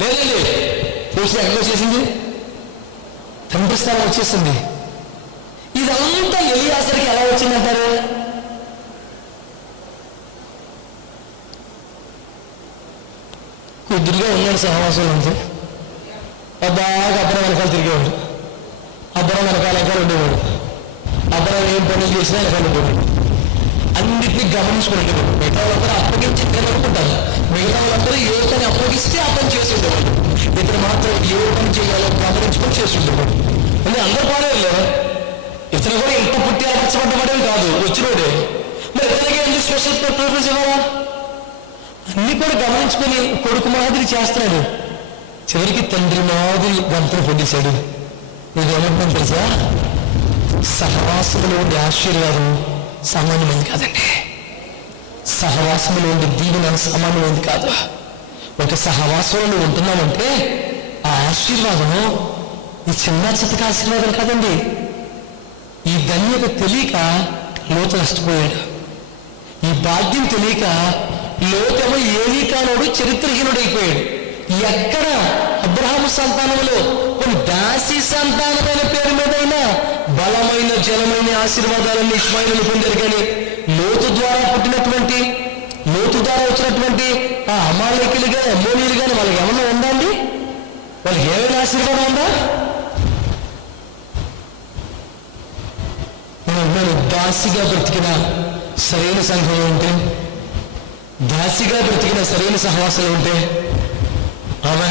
లేదండి, పూసి ఎక్కడ వచ్చేసింది? తండ్రి స్థానం వచ్చేసింది. ఇదంతా ఎలియాజరుకి ఎలా వచ్చిందంటారు? కుదురుగా ఉన్నాడు సహవాసం అంతే. బాగా అబ్రహాం వెనకాల తిరిగేవాడు, అబ్రహాం వెనకాల ఉండేవాడు, అబ్రహాం ఏం పనులు చేసినా వెనకాల ఉండేవాడు, అన్నింటినీ గమనించుకుంటేవాడు. మిగతా వాళ్ళందరూ అప్పగించి అనుకుంటారు, మిగతా వాళ్ళందరూ ఏ పని అప్పగిస్తే ఆ పని చేసి ఉండేవాడు, ఇతను మాత్రం ఏ పని చేయాలో గమనించుకొని చేసి ఉండేవాడు. అంటే అందరూ పాడేవాళ్ళు, ఇతను కూడా ఇంత పుట్టి అమర్చబడ్డవాడేవి కాదు, వచ్చినోడే. మరి ఇతనికి ఎందుకు స్పెషల్ ప్రిఫరెన్స్ ఇవ్వాలా? అన్ని కూడా గమనించుకొని కొడుకు మాదిరి చేస్తున్నాడు. చివరికి తండ్రి మాదిరి గంటలు పొందేశాడు. నేనేమంటున్నాను తెలుసా? సహవాసములో ఉండే ఆశీర్వాదం సామాన్యమైంది కాదండి. సహవాసములో ఉండే దీవెన సామాన్యమైంది కాదు. ఒక సహవాసంలో ఉంటున్నామంటే ఆ ఆశీర్వాదం ఈ చిన్న చిత్తక ఆశీర్వాదం కాదండి. ఈ ధన్యత తెలియక లోతు నష్టపోయాడు. ఈ భాగ్యం తెలియక లోతేమో ఏలీకానుడు చరిత్రహీనుడైపోయాడు. ఎక్కడ అబ్రహాము సంతానంలో కొన్ని దాసి సంతానమైన పేరు మీదైనా బలమైన జనమైన ఆశీర్వాదాలన్నీ ఇస్మాయిలు పొందారు. కానీ లోతు ద్వారా పుట్టినటువంటి, లోతు ద్వారా వచ్చినటువంటి ఆ అమాలేకులు కానీ అమ్మోనీయులు కానీ వాళ్ళకి ఏమన్నా ఉందా అండి? వాళ్ళకి ఏమైనా ఆశీర్వాదం ఉందా? నేను దాసిగా బ్రతికిన సరైన సంఘం ఉంటే, దాసిగా బ్రతికిన సరైన సహవాసాలు ఉంటే, ఆమె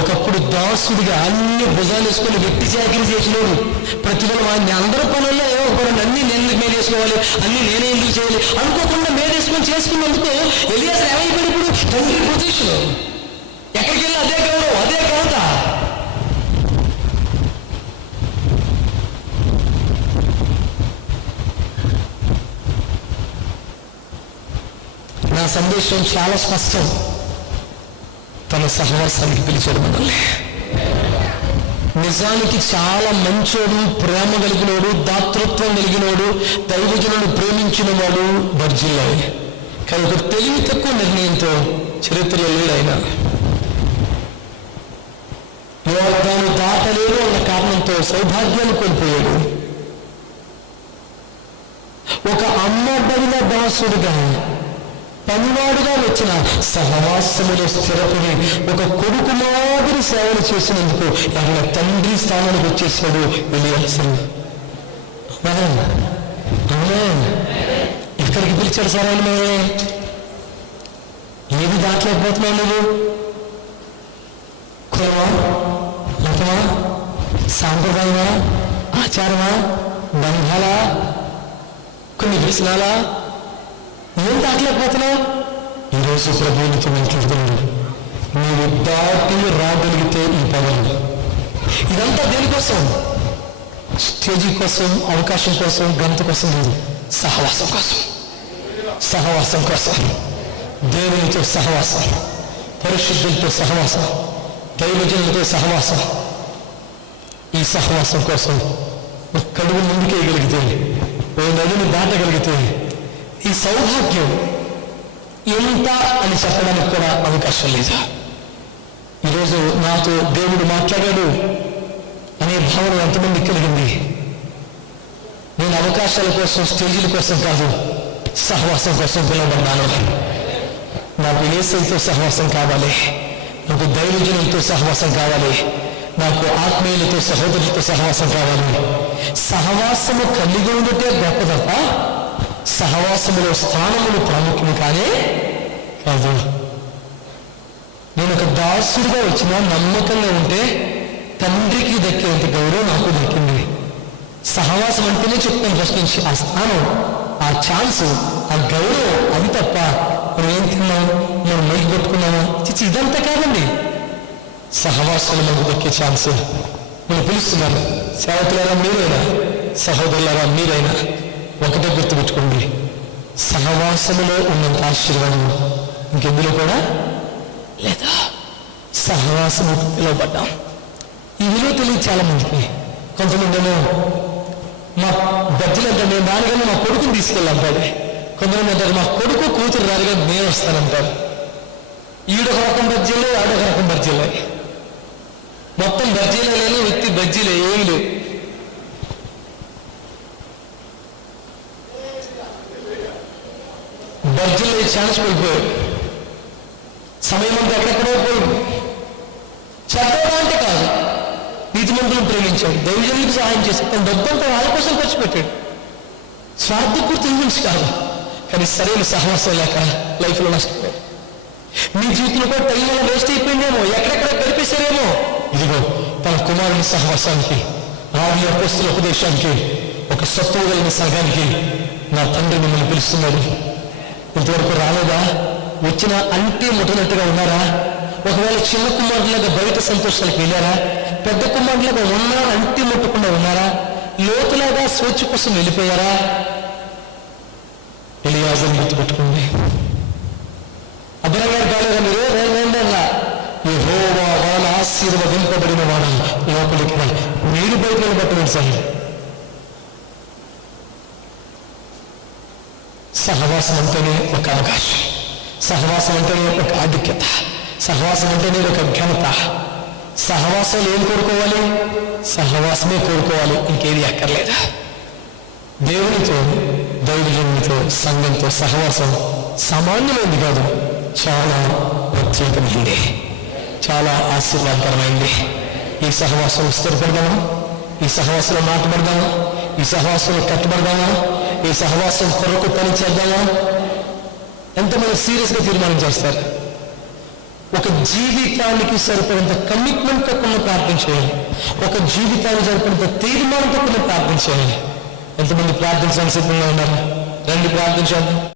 ఒకప్పుడు దాసుడిగా అన్ని భుజాలు వేసుకొని వ్యక్తి చాకరీ చేసినోడు, ప్రతిఫలం ఆయన అందరూ పనుల్లో ఏమో పనులు అన్ని నేను మేలేసుకోవాలి, అన్ని నేనే ఎందుకు చేయాలి అనుకోకుండా మేలేసుకొని చేసుకున్నందుకు ఎలియాజరు ఏమైపోయాడు? ఇప్పుడు తండ్రి పొజిషన్, ఎక్కడికి వెళ్ళి అదే గౌరవం, అదే ఘనత. నా సందేశం చాలా స్పష్టం. తన సహవాసానికి పిలిచాడు మనల్ని. నిజానికి చాలా మంచోడు, ప్రేమ కలిగినోడు, దాతృత్వం కలిగినోడు, దైవజనులను ప్రేమించిన వాడు బర్జిల్లాయ్. కానీ ఒక తెలివి తక్కువ నిర్ణయంతో చరిత్రలో లేడు ఆయన. తాను దాటలేడు అన్న కారణంతో సౌభాగ్యాన్ని కోల్పోయాడు. ఒక అమ్మబడిన దాసుడుగా, పనివాడుగా వచ్చిన సహవాసములో స్థిరపడి ఒక కొడుకు మాదిరి సేవలు చేసినందుకు ఆయన తండ్రి స్థానానికి వచ్చేసాడు ఎలియాజరు. ఎక్కడికి పిలిచాడు సార్ ఆయన? ఏది దాటలేకపోతున్నావు నువ్వు? కులమా, మతమా, సాంప్రదాయమా, ఆచారమా, బంధాలా, కొన్ని వ్యసనాలా? ఏం దాటలేకపోతున్నావు? ఈరోజు ప్రభువునితో మాట్లాడుతున్నాడు. నీవు దాటి రాగలిగితే ఈ పనులు, ఇదంతా దేనికోసం? స్టేజీ కోసం, అవకాశం కోసం, ఘనత కోసం లేదు, సహవాసం కోసం. సహవాసం కోసం, దేవునితో సహవాసం, పరిశుద్ధులతో సహవాసం, దైవజనులతో సహవాసం. ఈ సహవాసం కోసం ఒక కడుగు ముందుకేయగలిగితే, ఓ నదిని దాటగలిగితే ఈ సౌభాగ్యం ఎంత అని చెప్పడానికి కూడా అవకాశం లేదా? ఈరోజు నాతో దేవుడు మాట్లాడాడు అనే భావన ఎంతమంది కలిగింది? నేను అవకాశాల కోసం, స్టేజీల కోసం కాదు, సహవాసం కోసం పిలువబడ్డాను. నాకు యేసుతో సహవాసం కావాలి, నాకు దైవజనులతో సహవాసం కావాలి, నాకు ఆత్మీయులతో, సహోదరులతో సహవాసం కావాలి. సహవాసము కలిగి ఉంటే గొప్ప తప్ప సహవాసములో స్థానములు ప్రాముఖ్యం కానే కాదు. నేను ఒక దాసుడిగా వచ్చిన నమ్మకంగా ఉంటే తండ్రికి దక్కేంత గౌరవం నాకు దక్కింది. సహవాసం అంటేనే చెప్తాను ఫస్ట్ నుంచి, ఆ స్థానం, ఆ ఛాన్స్, ఆ గౌరవం, అది తప్ప మనం ఏం తిన్నాం, మనం మైకి కొట్టుకున్నామా, చిచ్చి ఇదంతా కాదండి. సహవాసాలు మనకు దక్కే ఛాన్స్. నేను పిలుస్తున్నాను, సేవకులారా మీరైనా, సహోదరులారా మీరైనా ఒకటే గుర్తుపెట్టుకోండి, సహవాసములో ఉన్నంత ఆశీర్వాదం ఇంకెందులో కూడా లేదా. సహవాసము పిలువబడ్డాం. ఈ విలువ తెలియదు చాలా మందికి. కొంతమంది ఏమో మా బజ్జీలు అంటే నేను రానుగానే మా కొడుకుని తీసుకెళ్ళంటాడు. కొంతమంది అంటారు మా కొడుకు కూతురు రారుగా నేను వస్తానంటారు. ఈడొక రకం బజ్జీలే, ఆడొక రకం బజ్జీలే, మొత్తం బజ్జీలే లేని వ్యక్తి బజ్జీలే ఏమి లేవు. బజ్జీలు ఛాన్స్ కోల్పోయాడు. సమయం అంతా ఎక్కడెక్కడో పోయింది. చెడ్డగా అంటే కాదు, నీతిమంతులను ప్రేమించాడు, దైవజనులకు సహాయం చేశాడు, తన డబ్బంతా వాళ్ళ కోసం ఖర్చు పెట్టాడు. స్వార్థపూర్తి గురించి కాదు, కానీ సరైన సహవాసం లేక లైఫ్లో నష్టపోయాడు. మీ జీవితంలో కూడా టైం వల్ల వేస్ట్ అయిపోయిందేమో, ఎక్కడెక్కడ గడిపేశారేమో. ఇదిగో తన కుమారుని సహవాసానికి, ఆది అపోస్తలుల ఉపదేశానికి, ఒక సత్తువ కలిగిన సంఘానికి నా తండ్రి మిమ్మల్ని పిలుస్తున్నాడు. ఇంతవరకు రాలేదా? వచ్చిన అంటే ముట్టనట్టుగా ఉన్నారా? ఒకవేళ చిన్న కుమారులాగా బయట సంతోషాలకు వెళ్ళారా? పెద్ద కుమారులాగా ఉన్నా అంటే ముట్టకుండా ఉన్నారా? లోతులాగా స్వేచ్ఛ కోసం వెళ్ళిపోయారా? ఎలియాజరుని గుర్తుపెట్టుకోండి. అబ్రహాము గారు కాలేదా మీరు? రెండల్లా యెహోవా వలన ఆశీర్వదింపబడిన వాడు లోపలికి మీరు బయట నిలబట్టండి సార్. సహవాసం అంటేనే ఒక అవకాశం, సహవాసం అంటేనే ఒక ఆధిక్యత, సహవాసం అంటేనే ఒక ఘనత. సహవాసం ఏం కోరుకోవాలి? సహవాసమే కోరుకోవాలి, ఇంకేది అక్కర్లేదు. దేవునితో, దైవజనునితో, సంఘంతో సహవాసం సామాన్యమైంది కాదు, చాలా ప్రత్యేకమైంది, చాలా ఆశీర్వాదకరమైంది. ఈ సహవాసంలో స్థిరపడదామా? ఈ సహవాసంలో నాటబడదామా? ఈ సహవాసంలో కట్టుబడదామా? ఈ సహవాసం కొరకు పని చేద్దామా? ఎంతమంది సీరియస్గా తీర్మానం చేస్తారు? ఒక జీవితానికి సరిపడినంత కమిట్మెంట్తో కొన్ని ప్రార్థన చేయాలి, ఒక జీవితానికి సరిపడినంత తీర్మానంతో కొన్ని ప్రార్థన చేయాలి. ఎంతమంది ప్రార్థించడానికి సిద్ధంగా ఉన్నారు? రండి ప్రార్థించాలి.